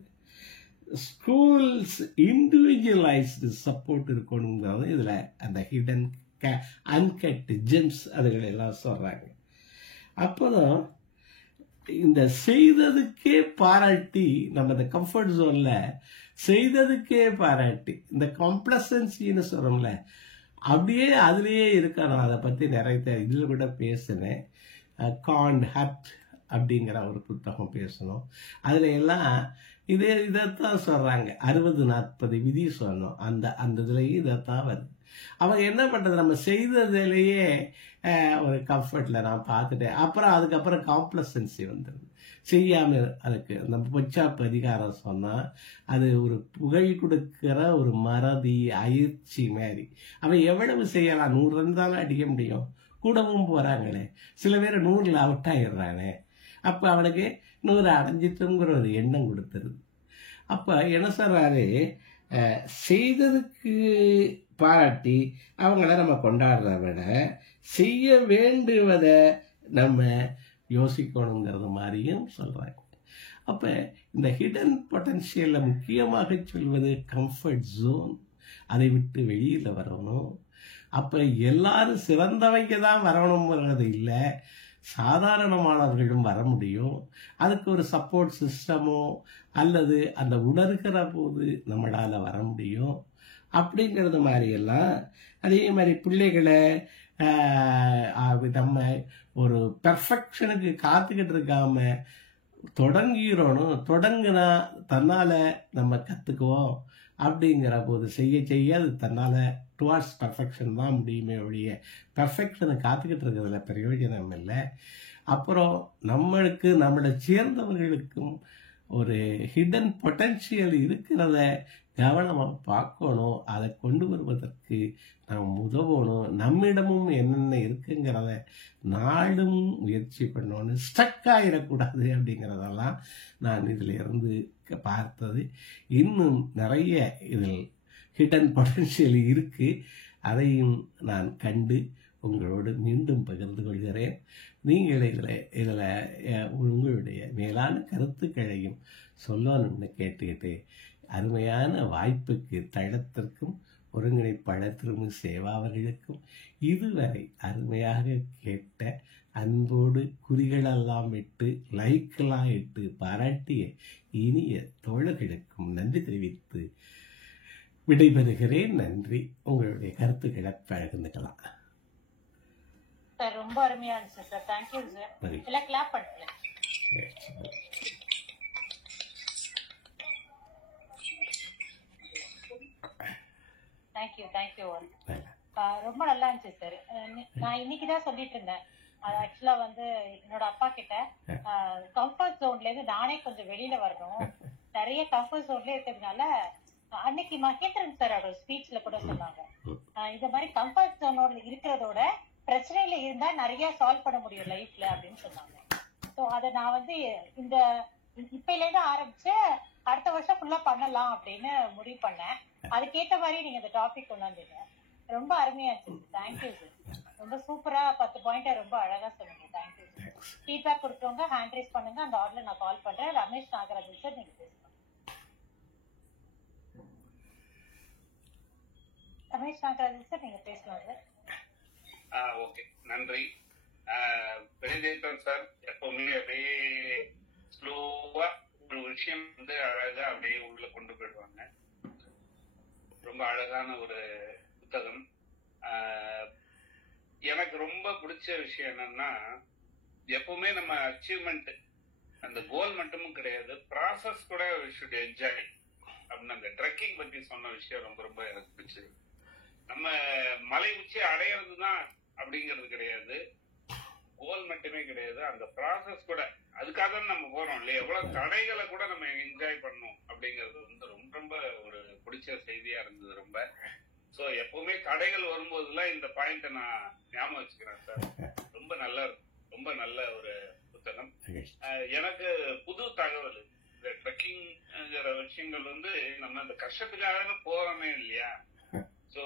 ஸ்கூல்ஸ் இண்டிவிஜுவலைஸ்டு சப்போர்ட் இருக்கணுங்கிறது இதில் அந்த ஹிடன் அன்கட் ஜெம்ஸ் அதுகளெல்லாம் சொல்கிறாங்க. அப்போதான் இந்த செய்ததுக்கே பாராட்டி, நம்ம இந்த கம்ஃபர்ட் ஜோன்ல செய்ததுக்கே பாராட்டி இந்த காம்ப்ளசன்சின்னு சொல்றோம்ல, அப்படியே அதுலேயே இருக்கணும். அதை பற்றி நிறைய இதில் கூட பேசினேன். காண்ட் ஹட் அப்படிங்கிற ஒரு புத்தகம் பேசணும். அதுல எல்லாம் இதைத்தான் சொல்றாங்க. 60-40 விதி சொன்னோம். அந்த இதுலயும் இதைத்தான் வருது. அவங்க என்ன பண்றது, நம்ம செய்ததுலேயே ஒரு கம்ஃபர்ட்ல நான் பார்த்துட்டேன். அப்புறம் அதுக்கப்புறம் காம்ப்ளசன்சி வந்துடுது. செய்யாம அதுக்கு நம்ம பொச்சாப்பு அதிகாரம் சொன்னா அது ஒரு புகழ் கொடுக்கிற ஒரு மறதி அயிற்சி மாதிரி. அவன் எவ்வளவு செய்யலாம், 100 ரன் தானே அடிக்க முடியும். கூடவும் போறாங்களே, சில பேர் 100ல் அவுட் ஆயிடுறானே. அப்ப அவனுக்கு 100 அடைஞ்சிட்டுங்கிற ஒரு எண்ணம் கொடுத்துருது. அப்ப என்ன சொல்றாரு, செய்ததுக்கு பாராட்டி அவங்கள நம்ம கொண்டாடுறத விட செய்ய வேண்டுவதை நம்ம யோசிக்கணுங்கிறது மாதிரியும் சொல்றாங்க. அப்ப இந்த ஹிடன் பொட்டன்ஷியல்ல முக்கியமாக சொல்வது கம்ஃபர்ட் ஜோன். அதை விட்டு வெளியில வரணும். அப்ப எல்லாரும் சிறந்தவங்க தான் வரணுங்கிறது இல்லை, சாதாரணமானவர்களும் வர முடியும். அதுக்கு ஒரு சப்போர்ட் சிஸ்டமோ அல்லது அந்த உணர்கிற போது நம்மளால வர முடியும் அப்படிங்கிறது மாதிரி எல்லாம். அதே மாதிரி பிள்ளைகளை நம்ம ஒரு பெர்ஃபெக்ஷனுக்கு காத்துக்கிட்டு இருக்காம தொடங்குனா தன்னால நம்ம கத்துக்குவோம். அப்படிங்கிற போது செய்ய அது தன்னால டுவார்ட்ஸ் பெர்ஃபெக்ஷன் தான் முடியுமே ஒழிய பெர்ஃபெக்ஷனை காத்துக்கிட்டு இருக்கிறதுல பிரயோஜனம் இல்லை. அப்புறம் நம்மளை சேர்ந்தவர்களுக்கும் ஒரு ஹிடன் பொட்டன்ஷியல் இருக்கிறத கவனமாக பார்க்கணும். அதை கொண்டு வருவதற்கு நாம் உதவணும். நம்மிடமும் என்னென்ன இருக்குங்கிறத நாளும் முயற்சி பண்ணணும். ஸ்டக் ஆகிடக்கூடாது அப்படிங்கிறதெல்லாம் நான் இதில் இருந்து பார்த்தது. இன்னும் நிறைய இதில் ஹிடன் பொட்டன்ஷியல் இருக்கு. அதையும் நான் கண்டு உங்களோடு மீண்டும் பகிர்ந்து கொள்கிறேன். நீங்கள் இதில் உங்களுடைய மேலான கருத்துக்களையும் சொல்லணும்னு கேட்டுக்கிட்டு அருமையான வாய்ப்புக்கு தளத்திற்கும் ஒருங்கிணைப்பாளர் திருமதி சேவா அவர்களுக்கும் இதுவரை அருமையாக கேட்ட அன்போடு குறிகளெல்லாம் இட்டு லைக்கெல்லாம் இட்டு பாராட்டிய இனிய தோழர்களுக்கும் நன்றி தெரிவித்து விடைபெறுகிறேன். நன்றி. உங்களுடைய கருத்துக்களை பகிர்ந்துக்கலாம். சார் ரொம்ப அருமையா இருந்துச்சு சார். Thank you sir. எல்லாம் கிளாப் பண்ணுங்க. தேங்க்யூ. ரொம்ப நல்லா இருந்துச்சு சார். நான் இன்னைக்குதான் சொல்லிட்டு இருந்தேன். ஆக்சுவலா என்னோட அப்பா கிட்ட கம்ஃபர்ட் ஜோன்ல இருந்து நானே கொஞ்சம் வெளியில வரணும். நிறைய கம்ஃபர்ட் ஜோன்ல இருக்கிறதுனால அன்னைக்கு மகேந்திரன் சார் அவரோட ஸ்பீச்ல கூட சொன்னாங்க, இந்த மாதிரி கம்ஃபர்ட் ஜோனோட இருக்கிறதோட பிரச்சனையில இருந்தா நிறைய சால்வ் பண்ண முடியும் லைஃப்ல அப்படின்னு சொன்னாங்க. ஸோ அதை நான் இந்த இப்பையில இருந்து ஆரம்பிச்சு அடுத்த வருஷம் ஃபுல்லா பண்ணலாம் அப்படின்னு முடிவு பண்ணேன். அதுக்கேற்ற மாதிரி நீங்க இந்த டாபிக் கொண்டாந்தீங்க. ரொம்ப அருமையா இருந்துச்சு. Thank you sir. ரொம்ப சூப்பரா 10 பாயிண்ட ரொம்ப அழகா சொன்னீங்க. தேங்க்யூ. ஃபீட்பேக் கொடுத்தவங்க ஹேண்ட் ரைஸ் பண்ணுங்க, அந்த ஆர்டர்ல நான் கால் பண்றேன். ரமேஷ் நாகராஜன் சார் நீங்க பேசலாம். ரமேஷ் நாகராஜன் சார் நீங்க பேசலாம் சார். ஓகே, நன்றி. பெரியதேவன் சார் எப்பவுமே அப்படியே ஸ்லோவா ஒரு விஷயம் வந்து அழகா அப்படியே உள்ள கொண்டு போயிடுவாங்க. ரொம்ப அழகான ஒரு புத்தகம். எனக்கு ரொம்ப பிடிச்ச விஷயம் என்னன்னா, எப்பவுமே நம்ம அச்சீவ்மெண்ட் அந்த கோல் மட்டுமும் கிடையாது, ப்ராசஸ் கூட ஷுட் என்ஜாய் அப்படின்னு அந்த ட்ரெக்கிங் பத்தி சொன்ன விஷயம் ரொம்ப ரொம்ப எனக்கு பிடிச்சது. நம்ம மலை உச்சி அடையிறதுதான் அப்படிங்கிறது கிடையாது, கோல் மட்டுமே கிடையாது, அந்த ப்ராசஸ் கூட. அதுக்காக தான் நம்ம போறோம் இல்லையா, எவ்வளவு தடைகளை கூட நம்ம என்ஜாய் பண்ணணும் அப்படிங்கிறது வந்து ரொம்ப ரொம்ப ஒரு பிடிச்ச செய்தியா இருந்தது ரொம்ப. சோ எப்பவுமே தடைகள் வரும்போதுலாம் இந்த பாயிண்ட நான் ஞாபகம் வச்சுக்கிறேன் சார். ரொம்ப நல்ல ஒரு புத்தகம். எனக்கு புது தகவல், இந்த ட்ரெக்கிங்கிற விஷயங்கள் வந்து நம்ம அந்த கஷ்டத்துக்காக போறோமே இல்லையா, சோ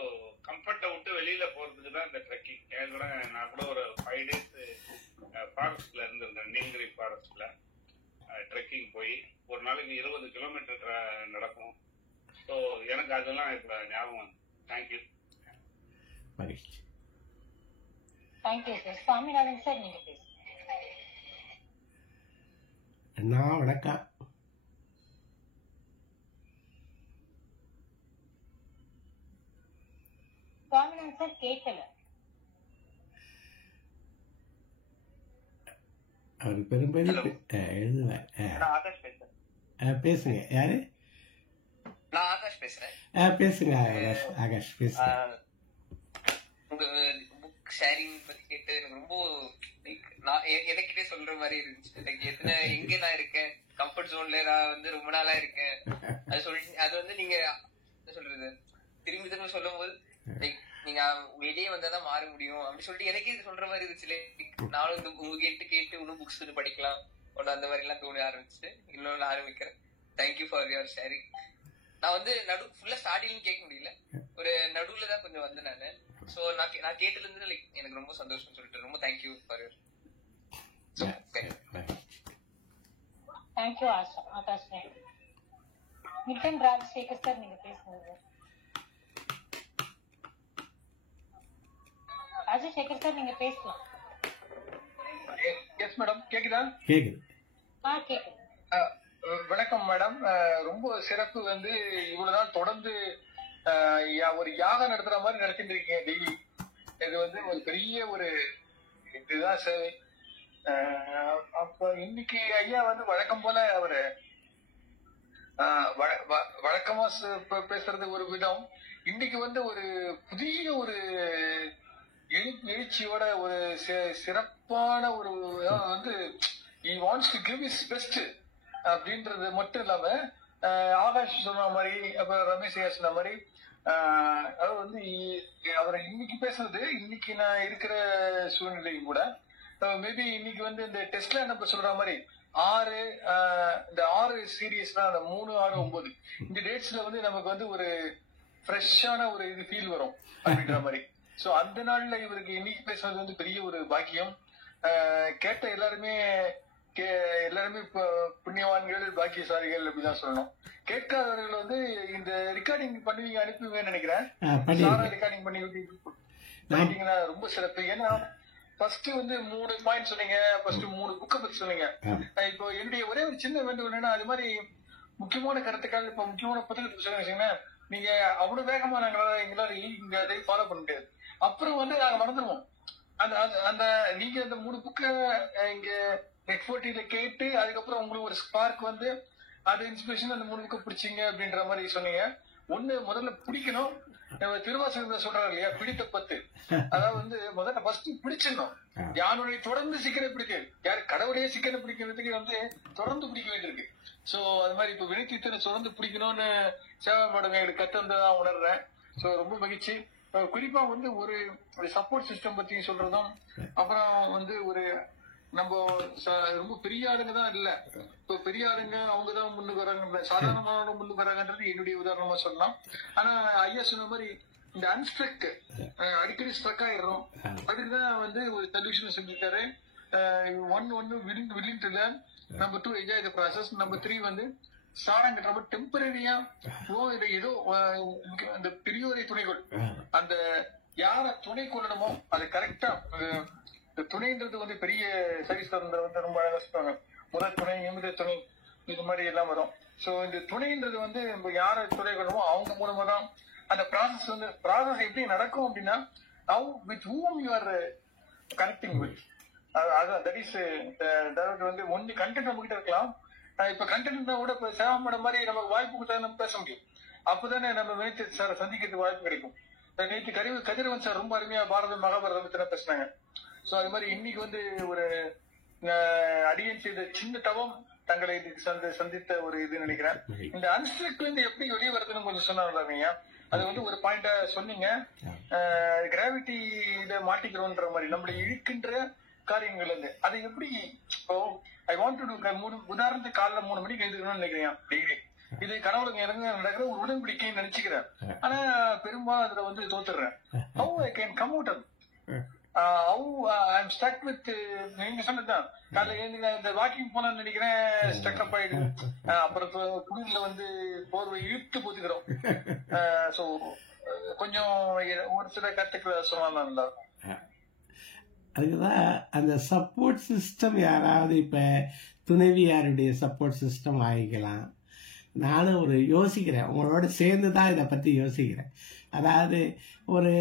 கம்ஃபர்ட்டை விட்டு வெளியில போறதுக்கு தான் இந்த ட்ரெக்கிங். நான் கூட ஒரு 5 days ஃபாரஸ்ட்ல இருந்திருந்தேன், நீலகிரி ஃபாரஸ்ட்ல ட்ரெக்கிங் போய் ஒரு நாளைக்கு 20 கிலோமீட்டர் நடக்கும். ஸோ எனக்கு அதெல்லாம் இப்ப ஞாபகம் வந்து. Thank you. Thank you sir. Swaminathan sir நீங்க பேசுங்க. அண்ணா வணக்கம். சுவாமிநாதன் சார் கேட்கல. அவர் பெரும்பெரிய எழுதுவார். பேசுங்க. யாரு? நான் ஆகாஷ் பேசுறேன். பேசுங்க ஆகாஷ் பேசுங்க. உங்க புக் ஷேரிங் பத்தி கேட்டு எனக்கு ரொம்ப எனக்கிட்டே சொல்ற மாதிரி இருந்துச்சு. எங்க நான் இருக்கேன், கம்ஃபர்ட் ஜோன்ல நான் வந்து ரொம்ப நாளா இருக்கேன். அது வந்து நீங்க என்ன சொல்றது, திரும்பி திரும்ப சொல்லும் போது நீங்க வெளியே வந்தாதான் மாற முடியும் அப்படின்னு சொல்லிட்டு எனக்கே இது சொல்ற மாதிரி இருந்துச்சு. நானும் உங்க கேட்டு இன்னும் புக்ஸ் படிக்கலாம் ஒன்னும் அந்த மாதிரி எல்லாம் தோண ஆரம்பிச்சு இன்னொன்னு ஆரம்பிக்கிறேன். Thank you for your sharing. நான் வந்து ஃபுல்லா ஸ்டார்டிங் கேட்க முடியல, ஒரு நடுவுல தான் கொஞ்சம் வந்தேன் நானு. சோ நான் கேட்டதுல இருந்து எனக்கு ரொம்ப சந்தோஷம் சொல்லிட்டு ரொம்ப thank you for your. Thank you Akash. மிட்டன் ராஜசேகர் சார் நீங்க பேசுங்க. ராஜசேகர் சார் நீங்க பேசலாம். எஸ் மேடம், கேக்குதா? கேக்குது. கேக்குது. வணக்கம் மேடம். ரொம்ப சிறப்பு. வந்து இவ்வளவுதான் தொடர்ந்து ஒரு யாகம் நடத்துற மாதிரி நடத்திட்டு இருக்கீங்க டெய்லி. இது வந்து ஒரு பெரிய ஒரு இதுதான் சேவை. அப்ப இன்னைக்கு ஐயா வந்து வழக்கம் போல அவரு வழக்கமா பேசுறது ஒரு விதம், இன்னைக்கு வந்து ஒரு புதிய ஒரு எழுச்சியோட ஒரு சிறப்பான ஒரு வந்து he wants to give his best அப்படின்றது மட்டும் இல்லாம ஆகாஷ் சொன்ன மாதிரி, அப்புறம் ரமேஷ் சொன்ன மாதிரி, அது வந்து அவரை இன்னைக்கு பேசுறது, இன்னைக்கு நான் இருக்கிற சூழ்நிலையும் கூட மேபி இன்னைக்கு வந்து இந்த டெஸ்ட்ல நம்ம சொல்ற மாதிரி இந்த 6 சீரியஸ்லாம் அந்த 3, 6, 9 இந்த டேட்ஸ்ல வந்து நமக்கு வந்து ஒரு ஃப்ரெஷ்ஷான ஒரு இது ஃபீல் வரும் அப்படின்ற மாதிரி. சோ அந்த நாள்ல இவருக்கு இன்னைக்கு பேசுறது வந்து பெரிய ஒரு பாக்கியம். கேட்ட எல்லாருமே புண்ணியவான்கள், பாக்கியசாலிகள் அப்படிதான் சொல்லணும். கேட்காதவர்கள் வந்து இந்த ரெக்கார்டிங் பண்ணுவீங்க, அனுப்புவீங்கன்னு நினைக்கிறேன். ரெக்கார்டிங் பண்ணி விட்டீங்கன்னா ரொம்ப சிறப்பு. ஏன்னா ஃபர்ஸ்ட் வந்து 3 பாயிண்ட் சொன்னீங்க, ஃபர்ஸ்ட் 3 புக்கை பத்தி சொன்னீங்க. இப்போ என்னுடைய ஒரே ஒரு சின்ன வேண்டுகோள் என்னன்னா, அது மாதிரி முக்கியமான கருத்துக்கள், இப்ப முக்கியமான புத்தகத்துக்கு சொன்னீங்கன்னா நீங்க அவ்வளவு வேகமா எங்களால இங்க அதை ஃபாலோ பண்ண முடியாது. அப்புறம் வந்து நாங்க மறந்துடுவோம். அந்த நீங்க அந்த 3 புக்கை இங்க நெட்ஃபோர்ட்டில கேட்டு அதுக்கப்புறம் உங்களுக்கு ஒரு ஸ்பார்க் வந்து அது இன்ஸ்பிரேஷன் அந்த 3 புக்கை பிடிச்சிங்க அப்படின்ற மாதிரி சொன்னீங்க. ஒண்ணு முதல்ல பிடிக்கணும். திருவாசகத்துல சொல்றாரு இல்லையா, பிடித்த 10. அதாவது வந்து முதல்ல ஃபர்ஸ்ட் பிடிச்சிடணும். யானுடைய தொடர்ந்து சிக்கனை பிடிக்காது, யாரு கடவுளையே சிக்கனை பிடிக்கிறதுக்கு வந்து தொடர்ந்து பிடிக்க வேண்டியிருக்கு. சோ அது மாதிரி இப்ப வினைத்தித்தனை தொடர்ந்து பிடிக்கணும்னு சேவை மேடம் எங்களுக்கு கத்துதான் உணர்றேன். சோ ரொம்ப மகிழ்ச்சி. குறிப்பா வந்து ஒரு சப்போர்ட் சிஸ்டம் பத்தி சொல்றதும், அப்புறம் வந்து ஒரு நம்ம ரொம்ப பெரிய ஆளுங்க தான் இல்ல, இப்போ பெரிய ஆளுங்க அவங்கதான் முன்னுக்கு வராங்க, சாதாரணமான முன்னுக்கு வராங்கன்றது என்னுடைய உதாரணமா சொல்லலாம். ஆனா ஐயா சொன்ன மாதிரி இந்த அன்ஸ்ட்ரக் அடிக்கடி ஸ்ட்ரக் ஆயிடுறோம், அதுக்குதான் வந்து ஒரு சொல்யூஷன் செஞ்சுருக்காரு. ஒன்னு willing to learn, number 2 enjoy the process, number 3 வந்து சாராங்கிட்ட டெம்பரரியா ஏதோ அந்த பெரியோரை துணைகள் அந்த யார துணை கொள்ளணுமோ அது கரெக்டா. துணைன்றது வந்து பெரிய சர்வீஸ் வந்து ரொம்ப அழகா சொல்றாங்க. முதல் துணை, நிமிட துணை, இது மாதிரி எல்லாம் வரும். சோ இந்த துணைன்றது வந்து யார துணை கொள்ளணுமோ அவங்க மூலமா தான் அந்த ப்ராசஸ் எப்படி நடக்கும் அப்படின்னா, how with whom you are connecting with. அதான் தட் இஸ் வந்து ஒன்னு கண்டென்ட் நம்ம கிட்ட இருக்கலாம். இப்ப கண்டென்ட் கூட இப்ப சேவம் மாதிரி நமக்கு வாய்ப்பு கொடுத்தா நம்ம பேச முடியும். அப்பதானே நம்ம நேற்று சார் சந்திக்கிறதுக்கு வாய்ப்பு கிடைக்கும். நேற்று கதிரவன் சார் ரொம்ப அருமையா பாரதம் மகாபாரதம் பத்தி பேசினாங்க. சோ அது மாதிரி இன்னைக்கு வந்து ஒரு அடியன் செய்த சின்ன தவம் தங்களை சந்தித்த ஒரு இது நினைக்கிறேன். இந்த அன்ஸ்ட்ரக்ட் வந்து எப்படி வெளியே வருதுன்னு கொஞ்சம் சொன்னாங்க. அது வந்து ஒரு பாயிண்டா சொன்னீங்க. கிராவிட்டியில மாட்டிக்கிறோன்ற மாதிரி நம்மளை இழுக்கின்ற காரியங்கள் வந்து அது எப்படி ஐ வாண்ட் டு உதாரணத்துக்கு காலைல 3 மணிக்கு எழுதுக்கணும்னு நினைக்கிறேன் டெய்லி. இது கனவுல எனக்கு நடக்கிற ஒரு உடன்படிக்கைன்னு நினைச்சுக்கிறேன். ஆனா பெரும்பாலும் அதுல வந்து தோத்துறேன். How I can come out of I'm stuck with நீங்க சொன்னதுதான். காலைல எழுந்து இந்த வாக்கிங் போனான்னு நினைக்கிறேன், ஸ்டக் அப் ஆயிடுது. அப்புறம் குளிர்ல வந்து போர்வை இழுத்து போத்துக்கிறோம். சோ கொஞ்சம் ஒரு சில கருத்துக்களை சொன்னா அதுக்குதான் அந்த சப்போர்ட் சிஸ்டம் யாராவது இப்ப துணைவியாருடைய சப்போர்ட் சிஸ்டம் ஆகிக்கலாம். நானும் ஒரு யோசிக்கிறேன், உங்களோட சேர்ந்து தான் இதை பத்தி யோசிக்கிறேன். அதாவது ஒரு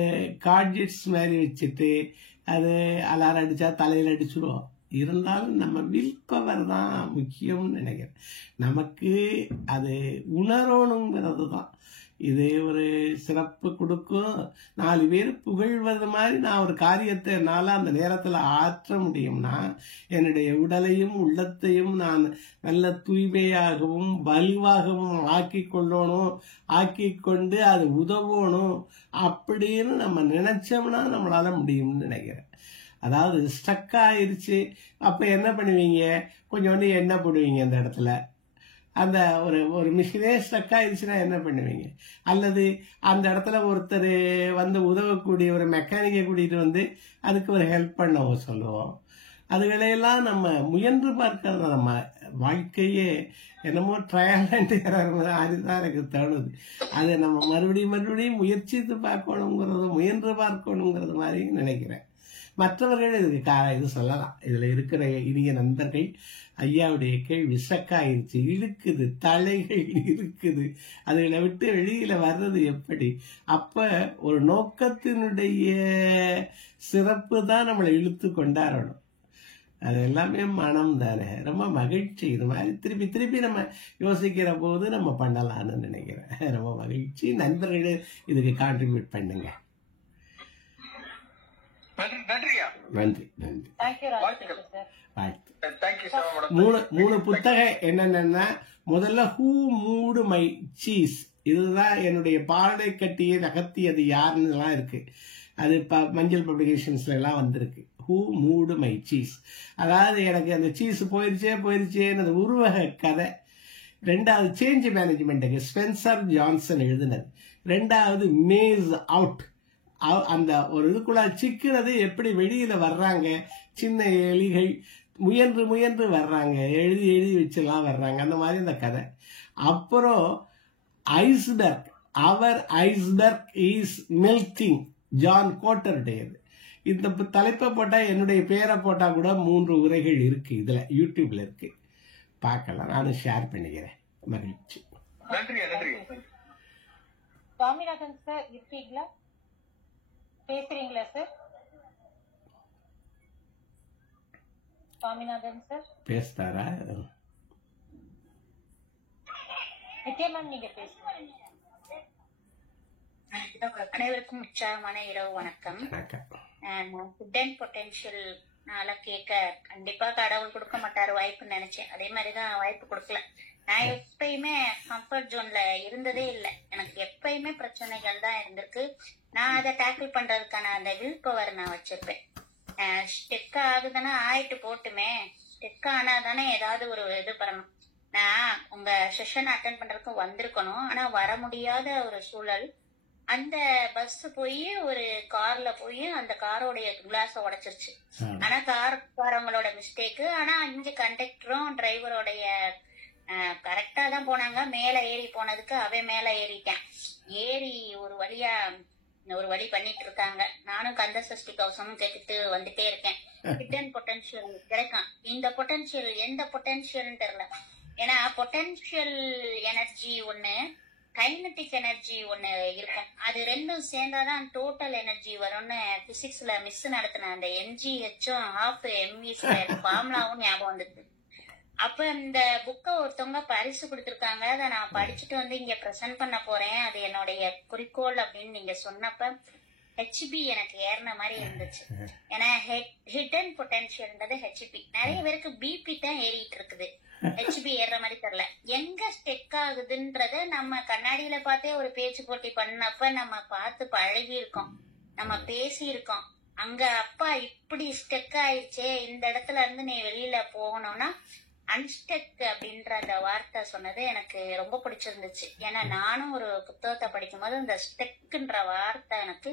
காட்ஜெட்ஸ் மாதிரி வச்சுட்டு அது அலாரம் அடிச்சா தலையில அடிச்சுடுவோம். இருந்தாலும் நம்ம வில் பவர் தான் முக்கியம்னு நினைக்கிறேன். நமக்கு அது உணரணுங்கிறது தான். இது ஒரு சிறப்பு கொடுக்கும், 4 பேர் புகழ்வது மாதிரி நான் ஒரு காரியத்தை என்னால் அந்த நேரத்தில் ஆற்ற முடியும்னா என்னுடைய உடலையும் உள்ளத்தையும் நான் நல்ல தூய்மையாகவும் வலுவாகவும் ஆக்கி கொண்டு அது உதவணும் அப்படின்னு நம்ம நினைச்சோம்னா நம்மளால முடியும்னு நினைக்கிறேன். அதாவது ஸ்டக் ஆயிடுச்சு, அப்ப என்ன பண்ணுவீங்க? கொஞ்சோண்டு எண்ணெய் போடுவீங்க அந்த இடத்துல. அந்த ஒரு மிஷினே ஸ்டக் ஆயிடுச்சுன்னா என்ன பண்ணுவீங்க? அல்லது அந்த இடத்துல ஒருத்தர் வந்து உதவக்கூடிய ஒரு மெக்கானிக்கை கூட்டிட்டு வந்து அதுக்கு ஒரு ஹெல்ப் பண்ண சொல்லுவோம். அதுகளையெல்லாம் நம்ம முயன்று பார்க்கறது. நம்ம வாழ்க்கையே என்னமோ ட்ரையல் அண்ட் எரர் அதுதான் எனக்கு தோணுது. அதை நம்ம மறுபடியும் முயற்சித்து முயன்று பார்க்கணுங்கிறது மாதிரி நினைக்கிறேன். மற்றவர்கள் இதுக்கு இது சொல்லலாம். இதுல இருக்கிற இனிய நண்பர்கள், ஐயாவுடைய கேள்வி விசக்காயிருச்சு, இழுக்குது, தலைகள் இருக்குது, அதுகளை விட்டு வெளியில வர்றது எப்படி? அப்ப ஒரு நோக்கத்தினுடைய சிறப்பு தான் நம்மளை இழுத்து கொண்டாடணும். அது எல்லாமே மனம் தானே. ரொம்ப மகிழ்ச்சி. இது மாதிரி திருப்பி நம்ம யோசிக்கிற போது நம்ம பண்ணலாம்னு நினைக்கிறேன். ரொம்ப மகிழ்ச்சி. நண்பர்களே இதுக்கு கான்ட்ரிபியூட் பண்ணுங்க. நன்றி. மூணு புத்தகம் என்னென்னா, முதல்ல ஹூ மூடு மை சீஸ், இதுதான் என்னுடைய பாலை கட்டியை நகர்த்தியது யாருன்னு இருக்கு. அது மஞ்சள் பப்ளிகேஷன்ஸ்ல எல்லாம் வந்திருக்கு. ஹூ மூடு மை சீஸ், அதாவது எனக்கு அந்த சீஸ் போயிருச்சேன்னு உருவக கதை. 2வது சேஞ்ச் மேனேஜ்மெண்ட்டுக்கு ஸ்பென்சர் ஜான்சன் எழுதினது. 2வது மேஸ் அவுட், அந்த ஒரு இதுக்குள்ள சிக்கிறது எப்படி வெளியில வர்றாங்க, சின்ன எலிகள் முயன்று வர்றாங்க, எழுதி வச்சுலாம் வர்றாங்க, அந்த மாதிரி இந்த கதை. அப்புறம் ஐஸ்பர்க், அவர் ஐஸ்பர்க் இஸ் மெல்டிங், ஜான் கோட்டருடையது. இந்த தலைப்பை போட்டா என்னுடைய பேரை போட்டா கூட 3 உரைகள் இருக்கு, இதுல யூடியூப்ல இருக்கு, பார்க்கலாம். நானும் ஷேர் பண்ணிக்கிறேன். மகிழ்ச்சி. சுவாமிநாதன் சார் இருக்கீங்களா? பேசுறீங்களா சார்? சுவாமிநாதன் சார் பேசுறாரா? நிச்சயமா நீங்க பேசுறீங்க. அனைவருக்கும் உற்சாகமான இரவு வணக்கம். ஹிடன் பொட்டன்ஷியல் கேட்க கண்டிப்பா கடவுள் கொடுக்க மாட்டாரு வாய்ப்புன்னு நினைச்சேன். அதே மாதிரிதான் வாய்ப்பு கொடுக்கல. நான் எப்பயுமே கம்ஃபர்ட் ஜோன்ல இருந்ததே இல்லை. எனக்கு எப்பயுமே பிரச்சனைகள் தான் இருந்திருக்கு. நான் அதை டேக்கிள் பண்றதுக்கான அந்த வில் பவர் நான் வச்சிருப்பேன். ஸ்டெக் ஆகுதுன்னா ஆயிட்டு போட்டுமே, ஸ்டெக் ஆனாதானே ஏதாவது ஒரு இது பண்ணணும். நான் உங்க செஷன் அட்டென்ட் பண்றதுக்கு வந்திருக்கணும், ஆனா வர முடியாத ஒரு சூழல். அந்த பஸ் போய் ஒரு கார்ல போய் அந்த காரோடைய கிளாஸ உடைச்சிருச்சு. ஆனா காரவங்களோட மிஸ்டேக். ஆனா இங்க கண்டக்டரும் டிரைவரோடைய கரெக்டா தான் போனாங்க. மேல ஏறி போனதுக்கு அவன் மேல ஏறிட்டேன். ஏறி ஒரு வழி பண்ணிட்டு இருக்காங்க. நானும் கந்த சஷ்டி கவசமும் கேட்டுட்டு வந்துட்டே இருக்கேன். ஹிடன் பொட்டன்ஷியல் கிடைக்கும். இந்த பொட்டன்ஷியல் எந்த பொட்டன்ஷியல் தெரியல. ஏன்னா பொட்டன்ஷியல் எனர்ஜி ஒண்ணு, கைனடிக் எனர்ஜி ஒண்ணு இருக்கும். அது ரெண்டும் சேர்ந்தாதான் டோட்டல் எனர்ஜி வரும்னு பிசிக்ஸ்ல மிஸ் நடத்தின அந்த NGHும் ½ mv² ஃபார்முலாவும் ஞாபகம் வந்துருக்கு. அப்ப இந்த புக்க ஒருத்தவங்க பரிசு கொடுத்திருக்காங்க. அதை நான் படிச்சுட்டு வந்து இங்க பிரசன்ட் பண்ண போறேன். அது என்னுடைய குறிக்கோள் அப்படின்னு நீங்க சொன்னப்ப HB எனக்கு ஏறின மாதிரி இருந்துச்சு. ஏன்னா ஹிடன் பொட்டன்ஷியல்ன்றது HB. நிறைய பேருக்கு BP தான் ஏறிட்டு இருக்குது, HB ஏறுற மாதிரி தெரியல. எங்க ஸ்டெக் ஆகுதுன்றத நம்ம கண்ணாடியில பார்த்தே ஒரு பேச்சு போட்டி பண்ணப்ப நம்ம பார்த்து பழகி இருக்கோம், நம்ம பேசி இருக்கோம். அங்க அப்பா இப்படி ஸ்டெக் ஆயிடுச்சே, இந்த இடத்துல இருந்து நீ வெளியில போகணும்னா அன்ஸ்டெக் அப்படின்ற அந்த வார்த்தை சொன்னது எனக்கு ரொம்ப பிடிச்சிருந்துச்சு. ஏன்னா நானும் ஒரு புத்தகத்தை படிக்கும் போது இந்த ஸ்டெக்ன்ற வார்த்தை எனக்கு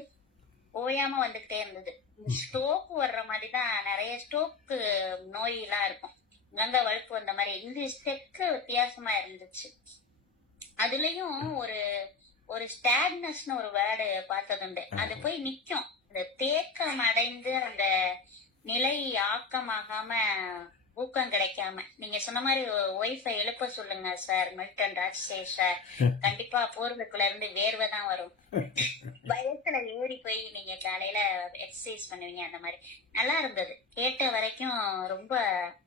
ஓயாம வந்துகிட்டே இருந்தது. ஸ்டோக் வர்ற மாதிரிதான் நிறைய ஸ்டோக் நோய் எல்லாம் இருக்கும், கங்கா வழுப்பு வந்த மாதிரி. இந்த ஸ்டெக்கு வித்தியாசமா இருந்துச்சு. அதுலயும் ஒரு ஸ்டாக்னஸ்னு ஒரு வேர்டு பார்த்ததுண்டு. அது போய் நிக்கும், இந்த தேக்கம் அடைந்து அந்த நிலை ஆக்கமாகாம ஊக்கம் கிடைக்காம. நீங்க சொன்ன மாதிரி ஒய்ஃபை எழுப்ப சொல்லுங்க சார், மில்டன் ராஜ்சேஷ் சார். கண்டிப்பா போர்வைக்குள்ள இருந்து வேர்வை தான் வரும். பயத்துல ஏறி போய் நீங்க காலையில எக்ஸசைஸ் பண்ணுவீங்க. அந்த மாதிரி நல்லா இருந்தது. கேட்ட வரைக்கும் ரொம்ப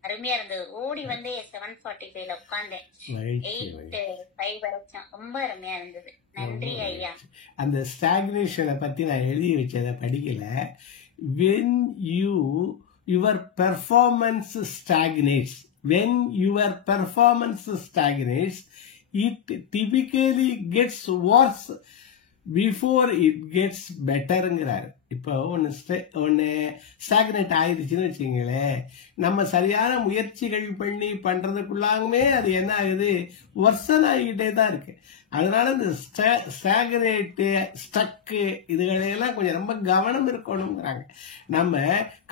அருமையா இருந்தது. ஓடி வந்து 7:45ல உட்கார்ந்தேன். 8:05 வரைக்கும் ரொம்ப அருமையா இருந்தது. நன்றி ஐயா. அந்த ஸ்டாக்னேஷனை பத்தி நான் எழுதி வச்சதை படிக்கல. when your performance stagnates, it typically gets worse before it gets betterங்கிறாரு. இப்போ ஒன்று ஸ்டாக்னேட் ஆயிடுச்சுன்னு வச்சுங்களேன், நம்ம சரியான முயற்சிகள் பண்ணி பண்றதுக்குள்ளாகவே அது என்ன ஆகுது, ஒர்சன் ஆகிட்டே தான் இருக்கு. அதனால இந்த ஸ்டாக்னேட்டு ஸ்டக்கு இதுகளெல்லாம் கொஞ்சம் ரொம்ப கவனம் இருக்கணுங்கிறாங்க. நம்ம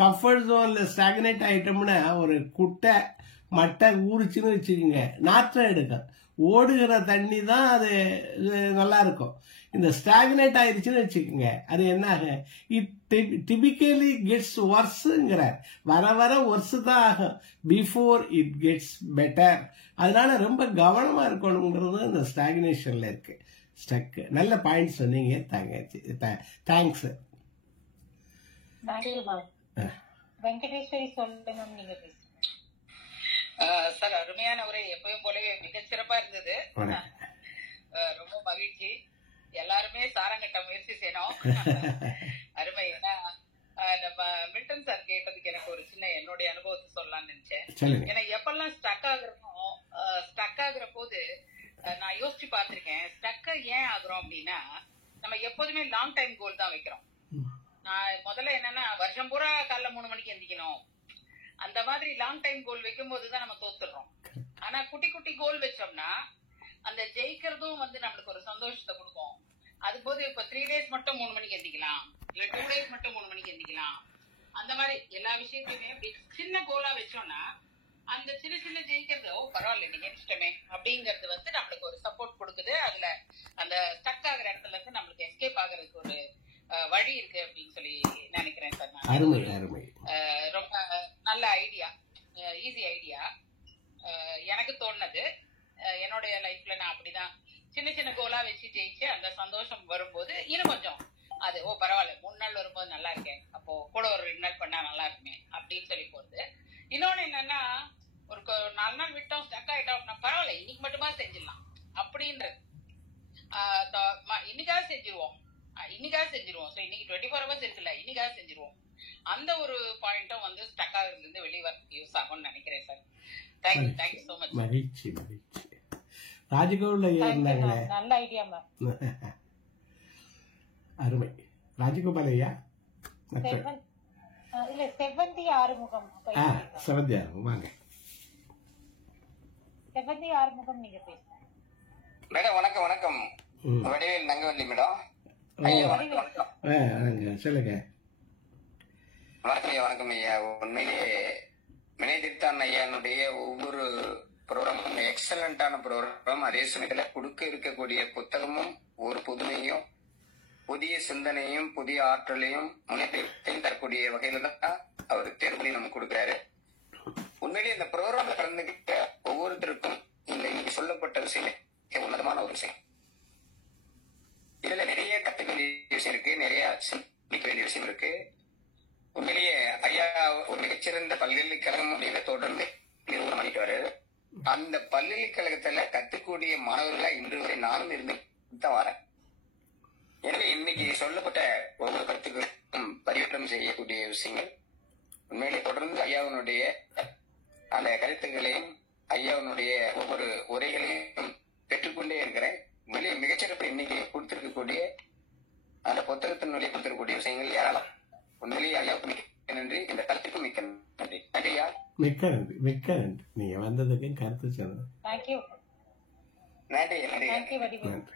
கம்ஃபர்ட் ஜோன்ல ஸ்டாக்னேட் ஆயிட்டோம்னா ஒரு குட்டை மட்டை ஊறிச்சுன்னு வச்சுக்கோங்க, நாற்றம் எடுக்கும். ஓடுகிற தண்ணி தான் அது நல்லா இருக்கும். இந்த ஸ்டாக்னேட் ஆயிடுச்சுன்னு வச்சுக்கோங்க, அது என்ன ஆகும், இட் டிபிக்கலி கெட்ஸ் ஒர்ஸ்ங்கிறார். வர வர ஒர்ஸ் தான் ஆகும் பிஃபோர் இட் கெட்ஸ் பெட்டர். அதனால ரொம்ப கவனமா இருக்கணுங்கிறது இந்த ஸ்டாக்னேஷன்ல இருக்கு. ஸ்டக் நல்ல பாயிண்ட் சொன்னீங்க, தேங்க்ஸ். வெங்கடேஸ்வரி சொல்லுங்க, நீங்க பேசுங்க சார். அருமையான உரை, எப்பவும் போலவே மிக சிறப்பா இருந்தது. ரொம்ப மகிழ்ச்சி. எல்லாருமே சாரங்கட்ட முயற்சி செய்யணும். அருமை. ஏன்னா நம்ம மில்டன் சார் கேட்டதுக்கு எனக்கு ஒரு சின்ன என்னுடைய அனுபவத்தை சொல்லலாம்னு நினைச்சேன். ஏன்னா எப்பெல்லாம் ஸ்டக் ஆகுற போது நான் யோசிச்சு பார்த்திருக்கேன். ஸ்டக் ஏன் ஆகுறோம் அப்படின்னா, நம்ம எப்போதுமே லாங் டைம் கோல் தான் வைக்கிறோம். நான் முதல்ல என்னன்னா வருஷம் பூரா காலைல 3 மணிக்கு எந்திக்கணும், அந்த மாதிரி லாங் டைம் கோல் வைக்கும் போதுதான் நம்ம தோத்துடுறோம். ஆனா குட்டி குட்டி கோல் வச்சோம்னா அந்த ஜெயிக்கிறதும் வந்து நம்மளுக்கு ஒரு சந்தோஷத்தை கொடுக்கும். அது போது இப்ப 3 days மட்டும் 3 மணிக்கு எந்திக்கலாம், இல்ல 2 days மட்டும் 3 மணிக்கு எந்திக்கலாம். அந்த மாதிரி எல்லா விஷயத்தையுமே சின்ன கோலா வச்சோம்னா அந்த சின்ன சின்ன ஜெயிக்கிறது, பரவாயில்ல நீங்க இஷ்டமே அப்படிங்கறது வந்து நம்மளுக்கு ஒரு சப்போர்ட் கொடுக்குது. அதுல அந்த ஸ்டக் ஆகுற இடத்துல இருந்து நம்மளுக்கு எஸ்கேப் ஆகுறதுக்கு ஒரு வழி இருக்கு அப்படின்னு சொல்லி நினைக்கிறேன் சார். ரொம்ப நல்ல ஐடியா, ஈஸி ஐடியா. எனக்கு தோணுது என்னுடைய லைஃப்ல நான் அப்படிதான் சின்ன சின்ன கோலா வச்சு ஜெயிச்சு அந்த சந்தோஷம் வரும்போது இன்னும் கொஞ்சம் அது பரவாயில்ல, 3 நாள் வரும்போது நல்லா இருக்கேன், அப்போ கூட ஒரு 2 நாள் பண்ணா நல்லா இருக்குமே அப்படின்னு சொல்லி போகுது. இன்னொன்னு என்னன்னா, ஒரு 4 நாள் விட்டோம் ஸ்டக் ஆயிட்டோம், பரவாயில்ல இன்னைக்கு மட்டுமா செஞ்சிடலாம் அப்படின்றது. இன்னைக்காவது செஞ்சிருவோம். ஸோ இன்னைக்கு 24 hours இருக்குல்ல, இன்னைக்காவது செஞ்சிருவோம். அந்த ஒரு பாயிண்ட்டும் வந்து ஸ்டக் ஆகுறதுல இருந்து வெளியே வரதுக்கு யூஸ் ஆகும்னு நினைக்கிறேன் சார். Thank you so much. மகிழ்ச்சி. ராஜகோபால் ஐயா இருந்தாங்களே, நல்ல ஐடியா மேம். அருமை. ராஜகோபால் ஐயா இல்ல செவ்வந்தி ஆறுமுகம். செவ்வந்தி ஆறுமுகம் வாங்க. செவ்வந்தி ஆறுமுகம் நீங்க பேசுங்க மேடம். வணக்கம். வடிவேல் நங்கவல்லி மேடம். ஐயா வணக்கம். சொல்லுங்க. வணக்கம் ஐயா. வணக்கம் ஐயா. உண்மையிலேயே வினயதித்தான் ஐயானுடைய ஒவ்வொரு ப்ரோக்ராமும் எக்ஸலண்டான ப்ரோக்ராம். அதே சமயத்துல கொடுக்க இருக்கக்கூடிய புத்தகமும் ஒரு புதுமையும் புதிய சிந்தனையும் புதிய ஆற்றலையும் முன்னேற்றத்தையும் தரக்கூடிய வகையில தான் அவர் தேர்வு பண்ணி நமக்கு கொடுக்கிறாரு. உண்மையிலேயே இந்த ப்ரோக்ராம்ல கலந்துகிட்ட ஒவ்வொருத்தருக்கும் இந்த இன்னைக்கு சொல்லப்பட்ட விஷயம் உன்னதமான ஒரு விஷயம். இதுல நிறைய கத்துக்க வேண்டிய விஷயம் இருக்கு, நிறைய சிந்திக்க வேண்டிய விஷயம் இருக்கு. உண்மையிலேயே ஐயா ஒரு மிகச்சிறந்த பல்கலைக்கழகம் அப்படின்னு தொடர்ந்து நிறுவனம் பண்ணிட்டு வர்றாரு. அந்த பல்கலைக்கழகத்துல கத்துக்கூடிய மாணவர்களா இன்று வரை நானும் இருந்து தான் வரேன். எனவே இன்னைக்கு சொல்லப்பட்ட ஒவ்வொரு கருத்துக்களும் பரிவர்த்தனை செய்யக்கூடிய விஷயங்கள் உண்மையிலே தொடர்ந்து ஐயாவினுடைய அந்த கருத்துக்களையும் ஐயாவினுடைய ஒவ்வொரு உரைகளையும் பெற்றுக்கொண்டே இருக்கிறேன். உண்மையிலேயே மிகச்சிறப்பு இன்னைக்கு கொடுத்திருக்கக்கூடிய அந்த புத்தகத்தினுடைய கொடுத்திருக்கக்கூடிய விஷயங்கள் ஏராளம். உண்மையிலேயே ஐயாவுக்கு மிக்க நன்றி. இந்த கருத்துக்கு மிக்க நன்றி. ஐயா மிக்க நன்றி, மிக்க நன்றி. நீங்க வந்ததுக்கு கருத்து சொல்லுங்க. தேங்க்யூ. நன்றி நன்றி தேங்க்யூ வடிவு. நன்றி.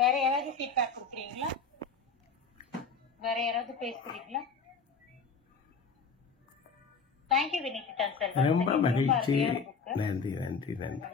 வேற யாராவது ஃபீட்பேக் கொடுக்குறீங்களா? வேற யாராவது பேசுறீங்களா? Thank you Vinitha sir. ரொம்ப மகிழ்ச்சி. நன்றி நன்றி நன்றி.